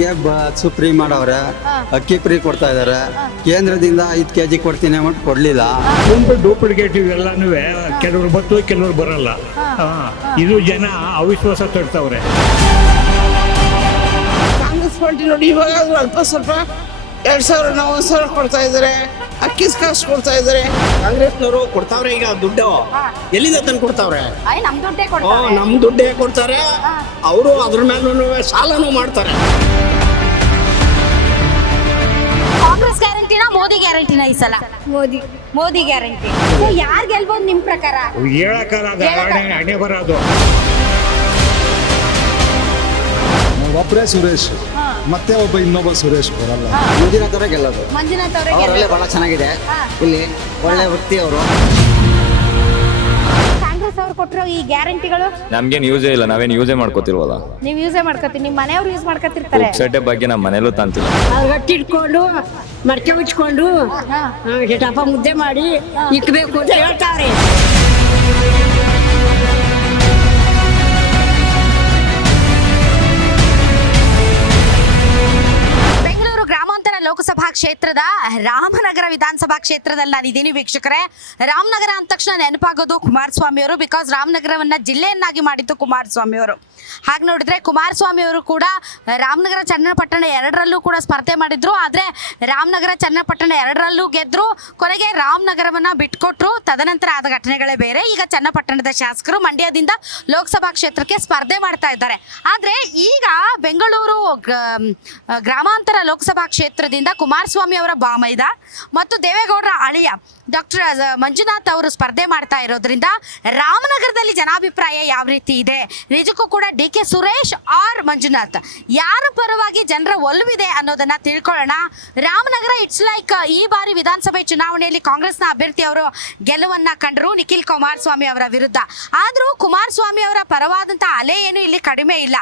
ಮಹಿಳೆಯರಿಗೆ bus free ಮಾಡವ್ರೆ, ಅಕ್ಕಿ ಫ್ರೀ ಕೊಡ್ತಾ ಇದಾರೆ. ಕೇಂದ್ರದಿಂದ 5 kg ಕೊಡ್ತೀನಿ ಅಂದ್ಬಿಟ್ಟು ಕೊಡ್ಲಿಲ್ಲ. ಒಂದು ಡೂಪ್ಲಿಕೇಟ್ ಇವೆಲ್ಲನೂ ಕೆಲವರು ಬತ್ತು ಕೆಲವರು ಬರಲ್ಲ. ಇದು ಜನ ಅವಿಶ್ವಾಸ ತಡ್ತಾವ್ರೆ. ಕಾಂಗ್ರೆಸ್ ಪಾರ್ಟಿ ನೋಡಿ ಇವಾಗ ಅಲ್ಪ ಸ್ವಲ್ಪ 2,000 ನಾವು 1,000 ಕೊಡ್ತಾ ಇದ್ದಾರೆ, ಅಕ್ಕಿ ಕಾಸು ಕೊಡ್ತಾ ಇದ್ದಾರೆ. ಕಾಂಗ್ರೆಸ್ನವರು ಕೊಡ್ತಾವ್ರೆ ಈಗ ದುಡ್ಡು ಎಲ್ಲಿಂದ ತಂದು ಕೊಡ್ತಾವ್ರೆ? ನಮ್ ದುಡ್ಡೇ ಕೊಡ್ತಾರೆ. ಅವರು ಅದ್ರ ಮೇಲೂ ಸಾಲನೂ ಮಾಡ್ತಾರೆ. ಕಾಂಗ್ರೆಸ್ ಗ್ಯಾರಂಟಿನ ಮೋದಿ ಗ್ಯಾರಂಟಿನ ಈ ಸಲ? ಮೋದಿ ಗ್ಯಾರಂಟಿ. ಯಾರು ಗೆಲ್ಬಹುದು ನಿಮ್ ಪ್ರಕಾರ? ಹೇಳಕ್ಕಾಗಲ್ಲ, ಹಣೆ ಬರೋದು. ಒಬ್ಬರೇ ಸುರೇಶ್, ಮತ್ತೆ ಇನ್ನೊಬ್ಬ ಸುರೇಶ್ ಬರಲ್ಲ. ಮಂಜುನಾಥ್ ಅವರೇ ಗೆಲ್ಲೋದು. ಮಂಜುನಾಥ್ ಅವರೇ ಅವರಲ್ಲೇ ಬಹಳ ಚೆನ್ನಾಗಿದೆ. ಇಲ್ಲಿ ಒಳ್ಳೆ ವ್ಯಕ್ತಿ ಅವರು. ಕಾಂಗ್ರೆಸ್ ಅವ್ರು ಕೊಟ್ಟಿರೋ ಈ ಗ್ಯಾರಂಟಿಗಳು ನಮ್ಗೇನು ಯೂಸೇ ಇಲ್ಲ, ನಾವೇನು ಯೂಸೇ ಮಾಡ್ಕೋತಿಲ್ವಲ್ಲ. ನೀವು ಯೂಸೇ ಮಾಡ್ಕೊತೀರಿ, ನಿಮ್ಮ ಮನೆಯವ್ರು ಯೂಸ್ ಮಾಡ್ಕೊತಿರ್ತಾರೆ. ವೆಬ್ಸೈಟ್ ಬಗ್ಗೆ ನಮ್ಮ ಮನೇಲೂ ತಂತಿಲ್ಲ. ಗಟ್ಟಿ ಇಟ್ಕೊಂಡು ಮಡಕೆ ಮುಚ್ಕೊಂಡು ಟಪ ಮುದ್ದೆ ಮಾಡಿ ಇಕ್ಬೇಕು ಅಂತ ಹೇಳ್ತಾರೆ. ಬೆಂಗಳೂರು ಗ್ರಾಮಾಂತರ ಲೋಕಸಭಾ ಕ್ಷೇತ್ರದ ರಾಮನಗರ ವಿಧಾನಸಭಾ ಕ್ಷೇತ್ರದಲ್ಲಿ ನಾನು ಇದ್ದೀನಿ ವೀಕ್ಷಕರೇ. ರಾಮನಗರ ಅಂದ ತಕ್ಷಣ ನೆನಪಾಗೋದು ಕುಮಾರಸ್ವಾಮಿ ಅವರು. ಬಿಕಾಸ್ ರಾಮನಗರವನ್ನ ಜಿಲ್ಲೆಯನ್ನಾಗಿ ಮಾಡಿದ್ದು ಕುಮಾರಸ್ವಾಮಿ ಅವರು. ಹಾಗೆ ನೋಡಿದ್ರೆ ಕುಮಾರಸ್ವಾಮಿ ಅವರು ಕೂಡ ರಾಮನಗರ ಚನ್ನಪಟ್ಟಣ 2ರಲ್ಲೂ ಕೂಡ ಸ್ಪರ್ಧೆ ಮಾಡಿದ್ರು. ಆದರೆ ರಾಮನಗರ ಚನ್ನಪಟ್ಟಣ 2ರಲ್ಲೂ ಗೆದ್ರು. ಕೊನೆಗೆ ರಾಮನಗರವನ್ನ ಬಿಟ್ಕೊಟ್ರು. ತದನಂತರ ಆದ ಘಟನೆಗಳೇ ಬೇರೆ. ಈಗ ಚನ್ನಪಟ್ಟಣದ ಶಾಸಕರು ಮಂಡ್ಯದಿಂದ ಲೋಕಸಭಾ ಕ್ಷೇತ್ರಕ್ಕೆ ಸ್ಪರ್ಧೆ ಮಾಡ್ತಾ ಇದ್ದಾರೆ. ಆದರೆ ಈಗ ಬೆಂಗಳೂರು ಗ್ರಾಮಾಂತರ ಲೋಕಸಭಾ ಕ್ಷೇತ್ರದಿಂದ ಕುಮಾರಸ್ವಾಮಿ ಅವರ ಬಾಮೈದ ಮತ್ತು ದೇವೇಗೌಡರ ಅಳಿಯ ಡಾಕ್ಟರ್ ಮಂಜುನಾಥ್ ಅವರು ಸ್ಪರ್ಧೆ ಮಾಡ್ತಾ ಇರೋದ್ರಿಂದ ರಾಮನಗರದಲ್ಲಿ ಜನಾಭಿಪ್ರಾಯ ಯಾವ ರೀತಿ ಇದೆ, ನಿಜಕ್ಕೂ ಕೂಡ DK ಸುರೇಶ್ ಆರ್ ಮಂಜುನಾಥ್ ಯಾರ ಪರವಾಗಿ ಜನರ ಒಲವಿದೆ ಅನ್ನೋದನ್ನ ತಿಳ್ಕೊಳ್ಳೋಣ. ರಾಮನಗರ ಇಟ್ಸ್ ಲೈಕ್ ಈ ಬಾರಿ ವಿಧಾನಸಭೆ ಚುನಾವಣೆಯಲ್ಲಿ ಕಾಂಗ್ರೆಸ್ನ ಅಭ್ಯರ್ಥಿ ಅವರು ಗೆಲುವನ್ನ ಕಂಡರು ನಿಖಿಲ್ ಕುಮಾರಸ್ವಾಮಿ ಅವರ ವಿರುದ್ಧ. ಆದರೂ ಕುಮಾರಸ್ವಾಮಿ ಅವರ ಪರವಾದಂಥ ಅಲೆ ಏನು ಇಲ್ಲಿ ಕಡಿಮೆ ಇಲ್ಲ.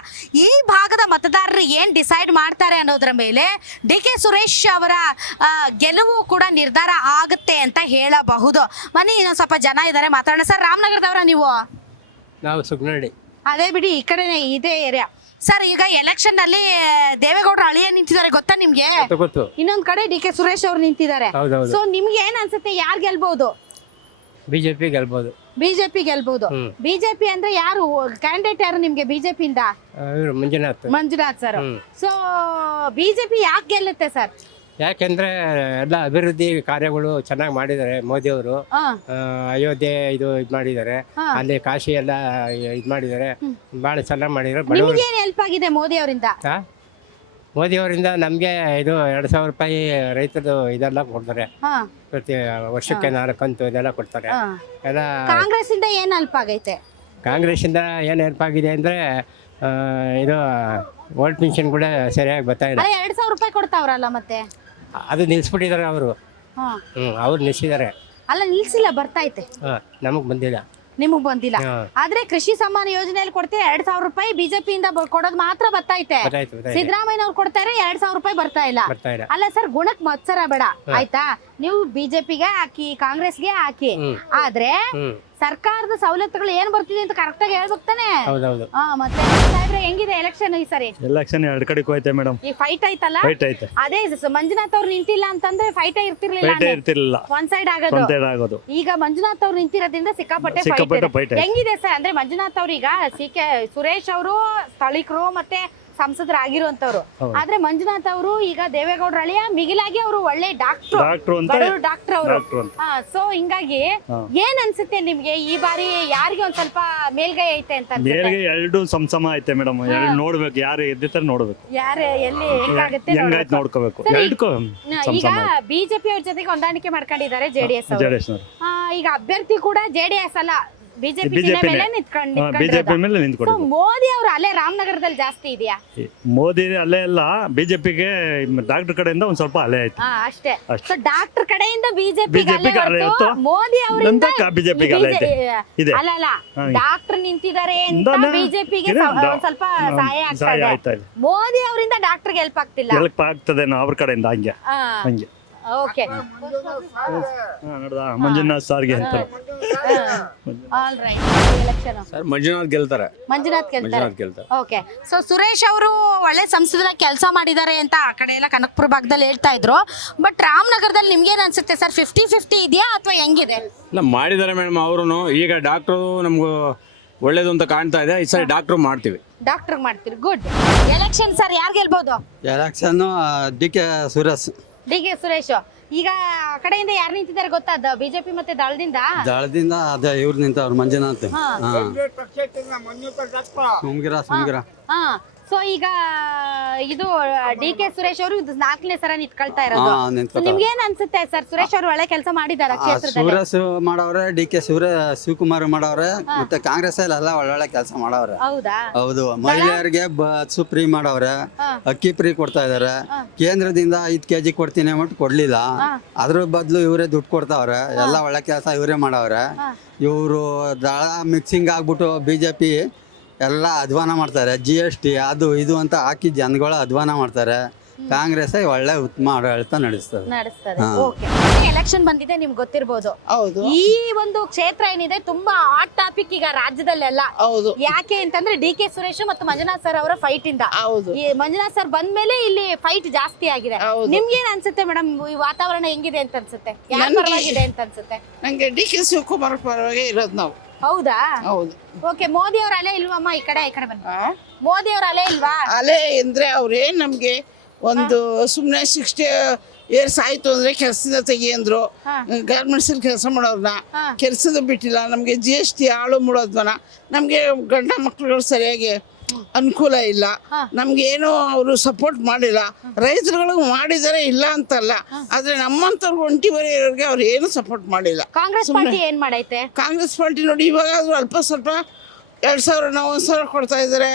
ಈ ಭಾಗದ ಮತದಾರರು ಏನ್ ಡಿಸೈಡ್ ಮಾಡ್ತಾರೆ ಅನ್ನೋದರ ಮೇಲೆ DK ಸುರೇಶ್ ಅವರ ಗೆಲುವು ಕೂಡ ನಿರ್ಧಾರ ಆಗುತ್ತೆ ಅಂತ ಹೇಳಬಹುದು. ಮನಿ ಇನ್ನೊಂದು ಸ್ವಲ್ಪ ಜನ ಇದ್ದಾರೆ, ಮಾತಾಡೋಣ. ಸರ್, ರಾಮನಗರದವರ ನೀವು? ನಾವು ಸುಗ್ನಳ್ಳಿ. ಅದೇ ಬಿಡಿ, ಈ ಕಡೆನೆ ಇದೇ ಏರಿಯಾ. ಸರ್, ಈಗ ಎಲೆಕ್ಷನ್ ನಲ್ಲಿ ದೇವೇಗೌಡರ ಅಳಿಯ ನಿಂತಿದ್ದಾರೆ, ಗೊತ್ತಾ ನಿಮ್ಗೆ? ಗೊತ್ತು. ಇನ್ನೊಂದ್ ಕಡೆ DK ಸುರೇಶ್ ಅವರು ನಿಂತಿದ್ದಾರೆ. ಸೊ ನಿಮ್ಗೆ ಏನ್ ಅನ್ಸುತ್ತೆ, ಯಾರು ಗೆಲ್ಬಹುದು? ಬಿಜೆಪಿ ಗೆಲ್ಬಹುದು. ಬಿಜೆಪಿ ಗೆಲ್ಬಹುದು. ಬಿಜೆಪಿ ಅಂದ್ರೆ ಯಾರು ಕ್ಯಾಂಡಿಡೇಟ್ ಯಾರು ನಿಮ್ಗೆ ಬಿಜೆಪಿ ಇಂದ? ಮಂಜುನಾಥ್ ಸರ್. ಸೊ ಬಿಜೆಪಿ ಯಾಕೆ ಗೆಲ್ಲುತ್ತೆ ಸರ್? ಯಾಕೆಂದ್ರೆ ಎಲ್ಲ ಅಭಿವೃದ್ಧಿ ಕಾರ್ಯಗಳು ಚೆನ್ನಾಗಿ ಮಾಡಿದ್ದಾರೆ ಮೋದಿ ಅವರು. ಅಯೋಧ್ಯೆ ಇದು ಮಾಡಿದ್ದಾರೆ, ಅಲ್ಲಿ ಕಾಶಿ ಎಲ್ಲ ಇದು ಮಾಡಿದ್ದಾರೆ, ಬಹಳ ಚೆನ್ನಾಗಿ ಮಾಡಿದ್ದಾರೆ. ನಿಮ್ಗೆ ಏನ್ ಹೆಲ್ಪ್ ಆಗಿದೆ ಮೋದಿ ಅವರಿಂದ? ಮೋದಿ ಅವರಿಂದ ನಮ್ಗೆ ಇದು 2,000 ರೂಪಾಯಿ ರೈತರದು ಇದೆಲ್ಲ ಕೊಡ್ತಾರೆ. ಪ್ರತಿ ವರ್ಷಕ್ಕೆ 4 ಕಂತು ಇದೆಲ್ಲ ಕೊಡ್ತಾರೆ. ಎಲ್ಲ ಕಾಂಗ್ರೆಸ್ ಇಂದ ಏನ್ ಹೆಲ್ಪ್ ಆಗೈತೆ? ಕಾಂಗ್ರೆಸ್ ಇಂದ ಏನ್ ಹೆಲ್ಪ್ ಆಗಿದೆ ಅಂದ್ರೆ ಇದು ಓಲ್ಡ್ ಪೆನ್ಷನ್ ಕೂಡ ಸರಿಯಾಗಿ ಬರ್ತಾ ಇಲ್ಲ. 2,000 ರೂಪಾಯಿ ಕೊಡ್ತಾವ್ರಲ್ಲ ಮತ್ತೆ? ಅದು ನಿಲ್ಸ್ಬಿಟ್ಟಿದ್ದಾರೆ ಅವರು. ಅವ್ರು ನಿಲ್ಸಿದ್ದಾರೆ. ಅಲ್ಲ, ನಿಲ್ಸಿಲ್ಲ, ಬರ್ತೈತೆ. ನಮಗ್ ಬಂದಿಲ್ಲ. ನಿಮಗ್ ಬಂದಿಲ್ಲ. ಆದ್ರೆ ಕೃಷಿ ಸಮ್ಮಾನ ಯೋಜನೆಯಲ್ಲಿ ಕೊಡ್ತೀವಿ 2,000 ರೂಪಾಯಿ ಬಿಜೆಪಿ ಇಂದ ಕೊಡೋದು ಮಾತ್ರ ಬರ್ತಾಯ್ತೆ. ಸಿದ್ದರಾಮಯ್ಯ ಅವ್ರು ಕೊಡ್ತಾರೆ, 2,000 ರೂಪಾಯಿ ಬರ್ತಾ ಇಲ್ಲ. ಅಲ್ಲ ಸರ್, ಗುಣಕ್ ಮತ್ಸರ ಬೇಡ ಆಯ್ತಾ? ನೀವು ಬಿಜೆಪಿಗೆ ಹಾಕಿ, ಕಾಂಗ್ರೆಸ್ಗೆ ಹಾಕಿ, ಆದ್ರೆ ಸರ್ಕಾರದ ಸವಲತ್ತುಗಳು ಏನ್ ಬರ್ತಿದೆ ಅಂತ ಕರೆಕ್ಟ್ ಆಗಿ ಹೇಳ್ಬೇಕು ತಾನೆ? ಮತ್ತೆ ಸಾಹೇಬ್ರೆ, ಹೆಂಗಿದೆ ಎಲೆಕ್ಷನ್ ಈ ಸರಿ? ಎಲೆಕ್ಷನ್ 2 ಕಡೆಗೆ ಹೋಯ್ತೆ ಮೇಡಮ್. ಈ ಫೈಟ್ ಐತಲ್ಲ, ಅದೇ ಮಂಜುನಾಥ್ ಅವ್ರು ನಿಂತಿಲ್ಲ ಅಂತಂದ್ರೆ ಫೈಟ್ ಇರ್ತಿರ್ಲಿಲ್ಲ, ಒನ್ ಸೈಡ್ ಆಗೋದು. ಈಗ ಮಂಜುನಾಥ್ ಅವ್ರು ನಿಂತಿರೋದ್ರಿಂದ ಸಿಕ್ಕಾಪಟ್ಟೆ ಫೈಟ್. ಹೆಂಗಿದೆ ಸರ್ ಅಂದ್ರೆ ಮಂಜುನಾಥ್ ಅವ್ರು ಈಗ ಸುರೇಶ್ ಅವರು ಸ್ಥಳೀಕರು ಮತ್ತೆ ಸಂಸದರಾಗಿರುವಂತವ್ರು. ಆದ್ರೆ ಮಂಜುನಾಥ್ ಅವರು ಈಗ ದೇವೇಗೌಡರ ಅಳಿಯ, ಮಿಗಿಲಾಗಿ ಅವರು ಒಳ್ಳೆ ಡಾಕ್ಟರ್ ಅವರು. ಸೊ ಹಿಂಗಾಗಿ ಏನ್ ಅನ್ಸುತ್ತೆ ನಿಮ್ಗೆ ಈ ಬಾರಿ ಯಾರಿಗೆ ಒಂದ್ ಸ್ವಲ್ಪ ಮೇಲ್ಗೈ ಐತೆ ಅಂತ? ಎರಡು ಸಮ ಐತೆ ಮೇಡಮ್. ನೋಡ್ಬೇಕು ಯಾರು ಎದ್ದಿರ್ತಾರೆ, ನೋಡ್ಬೇಕು ಯಾರು ಎಲ್ಲಿ ಹೆಂಗಾಗುತ್ತೆ ನೋಡ್ಕೋಬೇಕು. ಈಗ ಬಿಜೆಪಿ ಅವ್ರ ಜೊತೆಗೆ ಹೊಂದಾಣಿಕೆ ಮಾಡ್ಕೊಂಡಿದ್ದಾರೆ JDS ಅವರು. ಈಗ ಅಭ್ಯರ್ಥಿ ಕೂಡ JDS ಅಲ್ಲ, ಬಿಜೆಪಿ ಮೇಲೆ ನಿಂತ್ಕೊಂಡು. ಮೋದಿ ಅವರು ಅಲ್ಲೇ ರಾಮನಗರದಲ್ಲಿ ಜಾಸ್ತಿ ಇದೆಯಾ? ಮೋದಿ ಅಲ್ಲೇ ಇಲ್ಲ, ಬಿಜೆಪಿಗೆ ಡಾಕ್ಟರ್ ಕಡೆಯಿಂದ ಒಂದ್ ಸ್ವಲ್ಪ ಅಲೆ ಐತೆ ಅಷ್ಟೇ. ಸೊ ಡಾಕ್ಟರ್ ಕಡೆಯಿಂದ ಬಿಜೆಪಿ ಮೋದಿ ಅವರಿಂದ ಬಿಜೆಪಿಗೆ ಅಲೆ ಇದೆ. ಅಲ್ಲ, ಡಾಕ್ಟರ್ ನಿಂತಿದ್ದಾರೆ ಅಂತ ಬಿಜೆಪಿಗೆ ಒಂದ್ ಸ್ವಲ್ಪ ಸಹಾಯ ಆಗ್ತಾ ಇದೆ. ಮೋದಿ ಅವರಿಂದ ಡಾಕ್ಟರ್ಗೆ ಹೆಲ್ಪ್ ಆಗ್ತಿಲ್ಲ. ಹೆಲ್ಪ್ ಆಗ್ತದೆ ಅವ್ರ ಕಡೆಯಿಂದ ಹಂಗೆ. ಓಕೆ ಮಂಜುನಾಥ್ ಸಾರ್ಗೆ ಅಂತ all right election sir Manjunath ಗೆಲ್ತಾರೆ ಮಂಜುನಾಥ್ ಮಂಜುನಾಥ್ ಗೆಲ್ತಾರೆ ಗೆಲ್ತಾರೆ. ಓಕೆ ಸೊ ಸುರೇಶ್ ಅವರು ಒಳ್ಳೆ ಸಂಸದರ ಕೆಲಸ ಮಾಡಿದ್ದಾರೆ ಅಂತ ಆ ಕಡೆ ಎಲ್ಲ ಕನಕಪುರ ಭಾಗದಲ್ಲಿ ಹೇಳ್ತಾ ಇದ್ರು ಬಟ್ ರಾಮನಗರದಲ್ಲಿ ನಿಮ್ಗೇನ್ ಅನ್ಸುತ್ತೆ ಸರ್ 50-50 ಇದೆಯಾ ಅಥವಾ ಹೆಂಗಿದೆ? ಇಲ್ಲ ಮಾಡಿದ್ದಾರೆ ಮೇಡಮ್ ಅವರು. ಈಗ ಡಾಕ್ಟ್ರು ನಮ್ಗೆ ಒಳ್ಳೇದು ಅಂತ ಕಾಣ್ತಾ ಇದೆ. ಈ ಸರಿ ಡಾಕ್ಟ್ರು ಮಾಡ್ತೀವಿ. ಡಾಕ್ಟರ್ ಮಾಡ್ತೀರಿ, ಗುಡ್. ಎಲೆಕ್ಷನ್ ಸರ್ ಯಾರು ಗೆಲ್ಬಹುದು? Election D K Suresh. D K Suresh. ಈಗ ಆ ಕಡೆಯಿಂದ ಯಾರು ನಿಂತಿದ್ದಾರೆ ಗೊತ್ತಾ? ಬಿಜೆಪಿ ಮತ್ತೆ ದಳದಿಂದ ದಳದಿಂದ ಅದೇ ಇವ್ರು ನಿಂತವ್ರು ಮಂಜುನಾಥ್. ಹಾ. ಸುಮ್ಗಿರ ಹಾ ಸೊ ಈಗ ಇದು ಡಿ ಕೆ ಸುರೇಶ್ ಅವರು ಇದು 4ನೇ ಸಲ ನಿಂತ್ಕೊಳ್ತಾ ಇರೋದು. ಹಾ, ನಿಂತ್ಕೊಳ್ತಾರೆ. ನಿಮ್ಗೆ ಏನ್ ಅನ್ಸುತ್ತೆ ಸರ್? ಸುರೇಶ್ ಅವರು ಒಳ್ಳೆ ಕೆಲಸ ಮಾಡಿದಾರ ಕ್ಷೇತ್ರದಲ್ಲಿ? ಸುರೇಶ್ ಮಾಡವ್ರೆ, ಡಿ ಕೆ ಶಿವಕುಮಾರ್ ಮಾಡವ್ರೆ, ಮತ್ತೆ ಕಾಂಗ್ರೆಸ್ ಎಲ್ಲ ಒಳ್ಳೊಳ್ಳೆ ಕೆಲಸ ಮಾಡವ್ರೆ. ಹೌದಾ? ಹೌದು. ಮಹಿಳೆಯರಿಗೆ ಬಸ್ ಫ್ರೀ ಮಾಡವ್ರೆ, ಅಕ್ಕಿ ಫ್ರೀ ಕೊಡ್ತಾ ಇದಾರೆ. ಕೇಂದ್ರದಿಂದ 5 kg ಕೊಡ್ತೀನಿ ಅಂದ್ಬಿಟ್ಟು ಕೊಡ್ಲಿಲ್ಲ. ಅದ್ರ ಬದಲು ಇವರೇ ದುಡ್ಡು ಕೊಡ್ತಾವ್ರೆ. ಎಲ್ಲ ಒಳ್ಳೆ ಕೆಲಸ ಇವರೇ ಮಾಡವ್ರೆ. ಇವರು ದಳ ಮಿಕ್ಸಿಂಗ್ ಆಗ್ಬಿಟ್ಟು ಬಿಜೆಪಿ ಎಲ್ಲ ಅಧ್ವಾನ ಮಾಡ್ತಾರೆ. GST ಅದು ಇದು ಅಂತ ಹಾಕಿ ಜನಗಳ ಅಧ್ವಾನ ಮಾಡ್ತಾರೆ. ಕಾಂಗ್ರೆಸ್ ಒಳ್ಳೆ ಉತ್ತಮ ಆಡಳಿತ ನಡೆಸ್ತದೆ. ಓಕೆ. ಎಲೆಕ್ಷನ್ ಬಂದಿದೆ, ನಿಮ್ಗೆ ಗೊತ್ತಿರ್ಬೋದು. ಹೌದು. ಈ ಒಂದು ಕ್ಷೇತ್ರ ಏನಿದೆ ತುಂಬಾ ಹಾಟ್ ಟಾಪಿಕ್ ಈಗ ರಾಜ್ಯದಲ್ಲೆಲ್ಲ. ಹೌದು. ಯಾಕೆ ಅಂತಂದ್ರೆ ಡಿ ಕೆ ಸುರೇಶ್ ಮತ್ತು ಮಂಜುನಾಥ್ ಸರ್ ಅವರ ಫೈಟ್ ಇಂದ. ಹೌದು. ಈ ಮಂಜುನಾಥ್ ಸರ್ ಬಂದ್ಮೇಲೆ ಇಲ್ಲಿ ಫೈಟ್ ಜಾಸ್ತಿ ಆಗಿದೆ. ಹೌದು. ನಿಮ್ಗೇನ್ ಅನ್ಸುತ್ತೆ ಮೇಡಮ್? ಈ ವಾತಾವರಣ ಹೆಂಗಿದೆ ಅಂತ ಅನ್ಸುತ್ತೆ? ಯಾರ ಪರವಾಗಿದೆ ಅಂತ ಅನ್ಸುತ್ತೆ? ನಂಗೆ ಡಿ ಕೆ ಶಿವಕುಮಾರ್ ಪರವಾಗಿ ಇರೋದು ನಾವು. ಹೌದಾ? ಹೌದು. ಓಕೆ. ಮೋದಿ ಅವ್ರ ಅಲೆ ಇಲ್ವಮ್ಮ? ಈ ಕಡೆ ಬನ್ನಿ. ಮೋದಿ ಅವ್ರ ಅಲೆ ಇಲ್ವಾ? ಅಲೆ ಅಂದ್ರೆ ಅವ್ರೇ ನಮ್ಗೆ ಒಂದು ಸುಮ್ಮನೆ 60 years ಆಯ್ತು ಅಂದ್ರೆ ಕೆಲಸದಿಂದ ತೆಗಿ ಅಂದ್ರು. ಗಾರ್ಮೆಂಟ್ಸ್ ಅಲ್ಲಿ ಕೆಲಸ ಮಾಡೋರ್ನ ಕೆಲಸದ ಬಿಟ್ಟಿಲ್ಲ. ನಮ್ಗೆ GST ಆಳು ಮೂಡೋದ್ವನ ನಮ್ಗೆ ಗಂಡ ಮಕ್ಳುಗಳು ಸರಿಯಾಗಿ ಅನುಕೂಲ ಇಲ್ಲ. ನಮ್ಗೆ ಏನೋ ಅವರು ಸಪೋರ್ಟ್ ಮಾಡಿಲ್ಲ. ರೈತರುಗಳಿಗೆ ಮಾಡಿದರೆ ಇಲ್ಲ ಅಂತಲ್ಲ, ಆದ್ರೆ ನಮ್ಮಂತವ್ರಿಗೆ ಒಂಟಿ ಬರೀ ಇರೋರಿಗೆ ಅವ್ರು ಏನು ಸಪೋರ್ಟ್ ಮಾಡಿಲ್ಲ. ಕಾಂಗ್ರೆಸ್ ಪಾರ್ಟಿ ಏನ್ ಮಾಡೈತೆ? ಕಾಂಗ್ರೆಸ್ ಪಾರ್ಟಿ ನೋಡಿ ಇವಾಗ ಅಲ್ಪ ಸ್ವಲ್ಪ 2000 1,000 ಕೊಡ್ತಾ ಇದ್ದಾರೆ,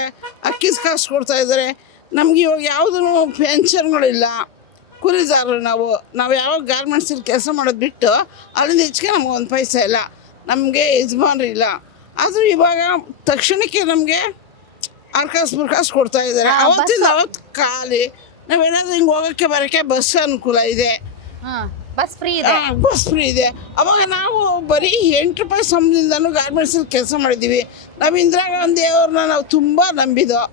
ಅಕ್ಕಿ ಕಾಸು ಕೊಡ್ತಾ ಇದ್ದಾರೆ. ನಮ್ಗೆ ಇವಾಗ ಯಾವುದೂ ಪೆನ್ಷನ್ಗಳಿಲ್ಲ. ಕುರಿದಾರರು ನಾವು ಯಾವ ಗಾರ್ಮೆಂಟ್ಸಲ್ಲಿ ಕೆಲಸ ಮಾಡೋದು ಬಿಟ್ಟು ಅಲ್ಲಿಂದ ಹೆಚ್ಚಿಗೆ ನಮ್ಗೆ 1 ಪೈಸೆ ಇಲ್ಲ. ನಮಗೆ ಯಜಮಾನ್ರು ಇಲ್ಲ. ಆದರೂ ಇವಾಗ ತಕ್ಷಣಕ್ಕೆ ನಮಗೆ 6 ಕಾಸು 3 ಕಾಸು ಕೊಡ್ತಾ ಇದ್ದಾರೆ. ಅವತ್ತಿಂದ ಅವತ್ತು ಖಾಲಿ. ನಾವೇನಾದ್ರೂ ಹಿಂಗೆ ಹೋಗೋಕ್ಕೆ ಬರೋಕ್ಕೆ ಬಸ್ ಅನುಕೂಲ ಇದೆ, ಬಸ್ ಫ್ರೀ ಇದೆ. ಬಸ್ ಫ್ರೀ ಇದೆ. ಅವಾಗ ನಾವು ಬರೀ 8 ರೂಪಾಯಿ ಸಂಬಳದಿಂದನೂ ಗಾರ್ಮೆಂಟ್ಸಲ್ಲಿ ಕೆಲಸ ಮಾಡಿದ್ದೀವಿ. ನಾವು ಇಂದಿರಾ ಗಾಂಧಿ ಅವ್ರನ್ನ ನಾವು ತುಂಬ ನಂಬಿದೋ.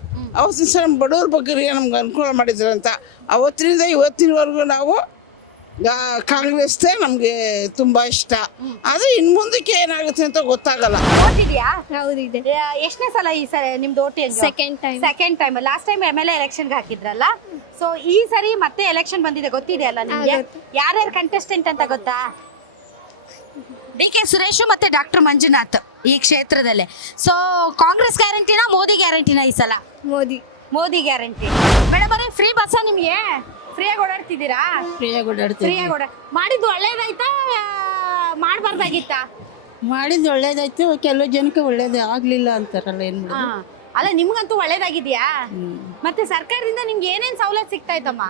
ಅವತ್ತಿನ ಸಲ ನಮ್ಮ ಬಡವ್ರ ಬಗ್ಗರಿಗೆ ನಮ್ಗೆ ಅನುಕೂಲ ಮಾಡಿದ್ರು ಅಂತ ಅವತ್ತಿನಿಂದ ಇವತ್ತಿನವರೆಗೂ ನಾವು ಕಾಂಗ್ರೆಸ್ದೇ ನಮಗೆ ತುಂಬ ಇಷ್ಟ. ಆದರೆ ಇನ್ನು ಮುಂದಕ್ಕೆ ಏನಾಗುತ್ತೆ ಅಂತ ಗೊತ್ತಾಗಲ್ಲ. ಓಟಿದ್ಯಾ? ಹೌದಿದೆ. ಎಷ್ಟನೇ ಸಲ ಈ ಸರಿ ನಿಮ್ದು ಓಟಿ? Second time. Last time MLA ಎಲೆಕ್ಷನ್ಗೆ ಹಾಕಿದ್ರಲ್ಲ. ಸೊ ಈ ಸರಿ ಮತ್ತೆ ಎಲೆಕ್ಷನ್ ಬಂದಿದೆ, ಗೊತ್ತಿದೆಯಲ್ಲ ನಿಮ್ಗೆ? ಯಾರ್ಯಾರು ಕಂಟೆಸ್ಟೆಂಟ್ ಅಂತ ಗೊತ್ತಾ? ಡಿ ಕೆ ಸುರೇಶ್ ಮತ್ತೆ ಡಾಕ್ಟರ್ ಮಂಜುನಾಥ್ ಈ ಕ್ಷೇತ್ರದಲ್ಲೇ. ಸೊ ಕಾಂಗ್ರೆಸ್ ಗ್ಯಾರಂಟಿನಾ ಮೋದಿ ಗ್ಯಾರಂಟಿನಾ ಈ ಸಲ? ಮೋದಿ ಗ್ಯಾರಂಟಿ. ಮೇಡಮ್ ಅವರೇ, ಫ್ರೀ ಬಸ್ಸ ನಿಮ್ಗೆ? ಫ್ರೀಯಾಗಿ ಓಡಾಡ್ತಿದ್ದೀರಾ? ಫ್ರೀಯಾಗಿ ಮಾಡಿದ್ದು ಒಳ್ಳೇದಾಯ್ತಾ ಮಾಡಬಾರ್ದಾಗಿತ್ತಾ? ಮಾಡಿದ್ದು ಒಳ್ಳೇದಾಯ್ತು, ಕೆಲವು ಜನಕ್ಕೆ ಒಳ್ಳೇದೇ ಆಗ್ಲಿಲ್ಲ ಅಂತಾರಲ್ಲ. ಏನ್ ಅಲ್ಲ, ನಿಮ್ಗಂತೂ ಒಳ್ಳೇದಾಗಿದ್ಯಾ? ಮತ್ತೆ ಸರ್ಕಾರದಿಂದ ನಿಮ್ಗೆ ಏನೇನ್ ಸವಲತ್ತು ಸಿಗ್ತಾ ಇತ್ತಮ್ಮ?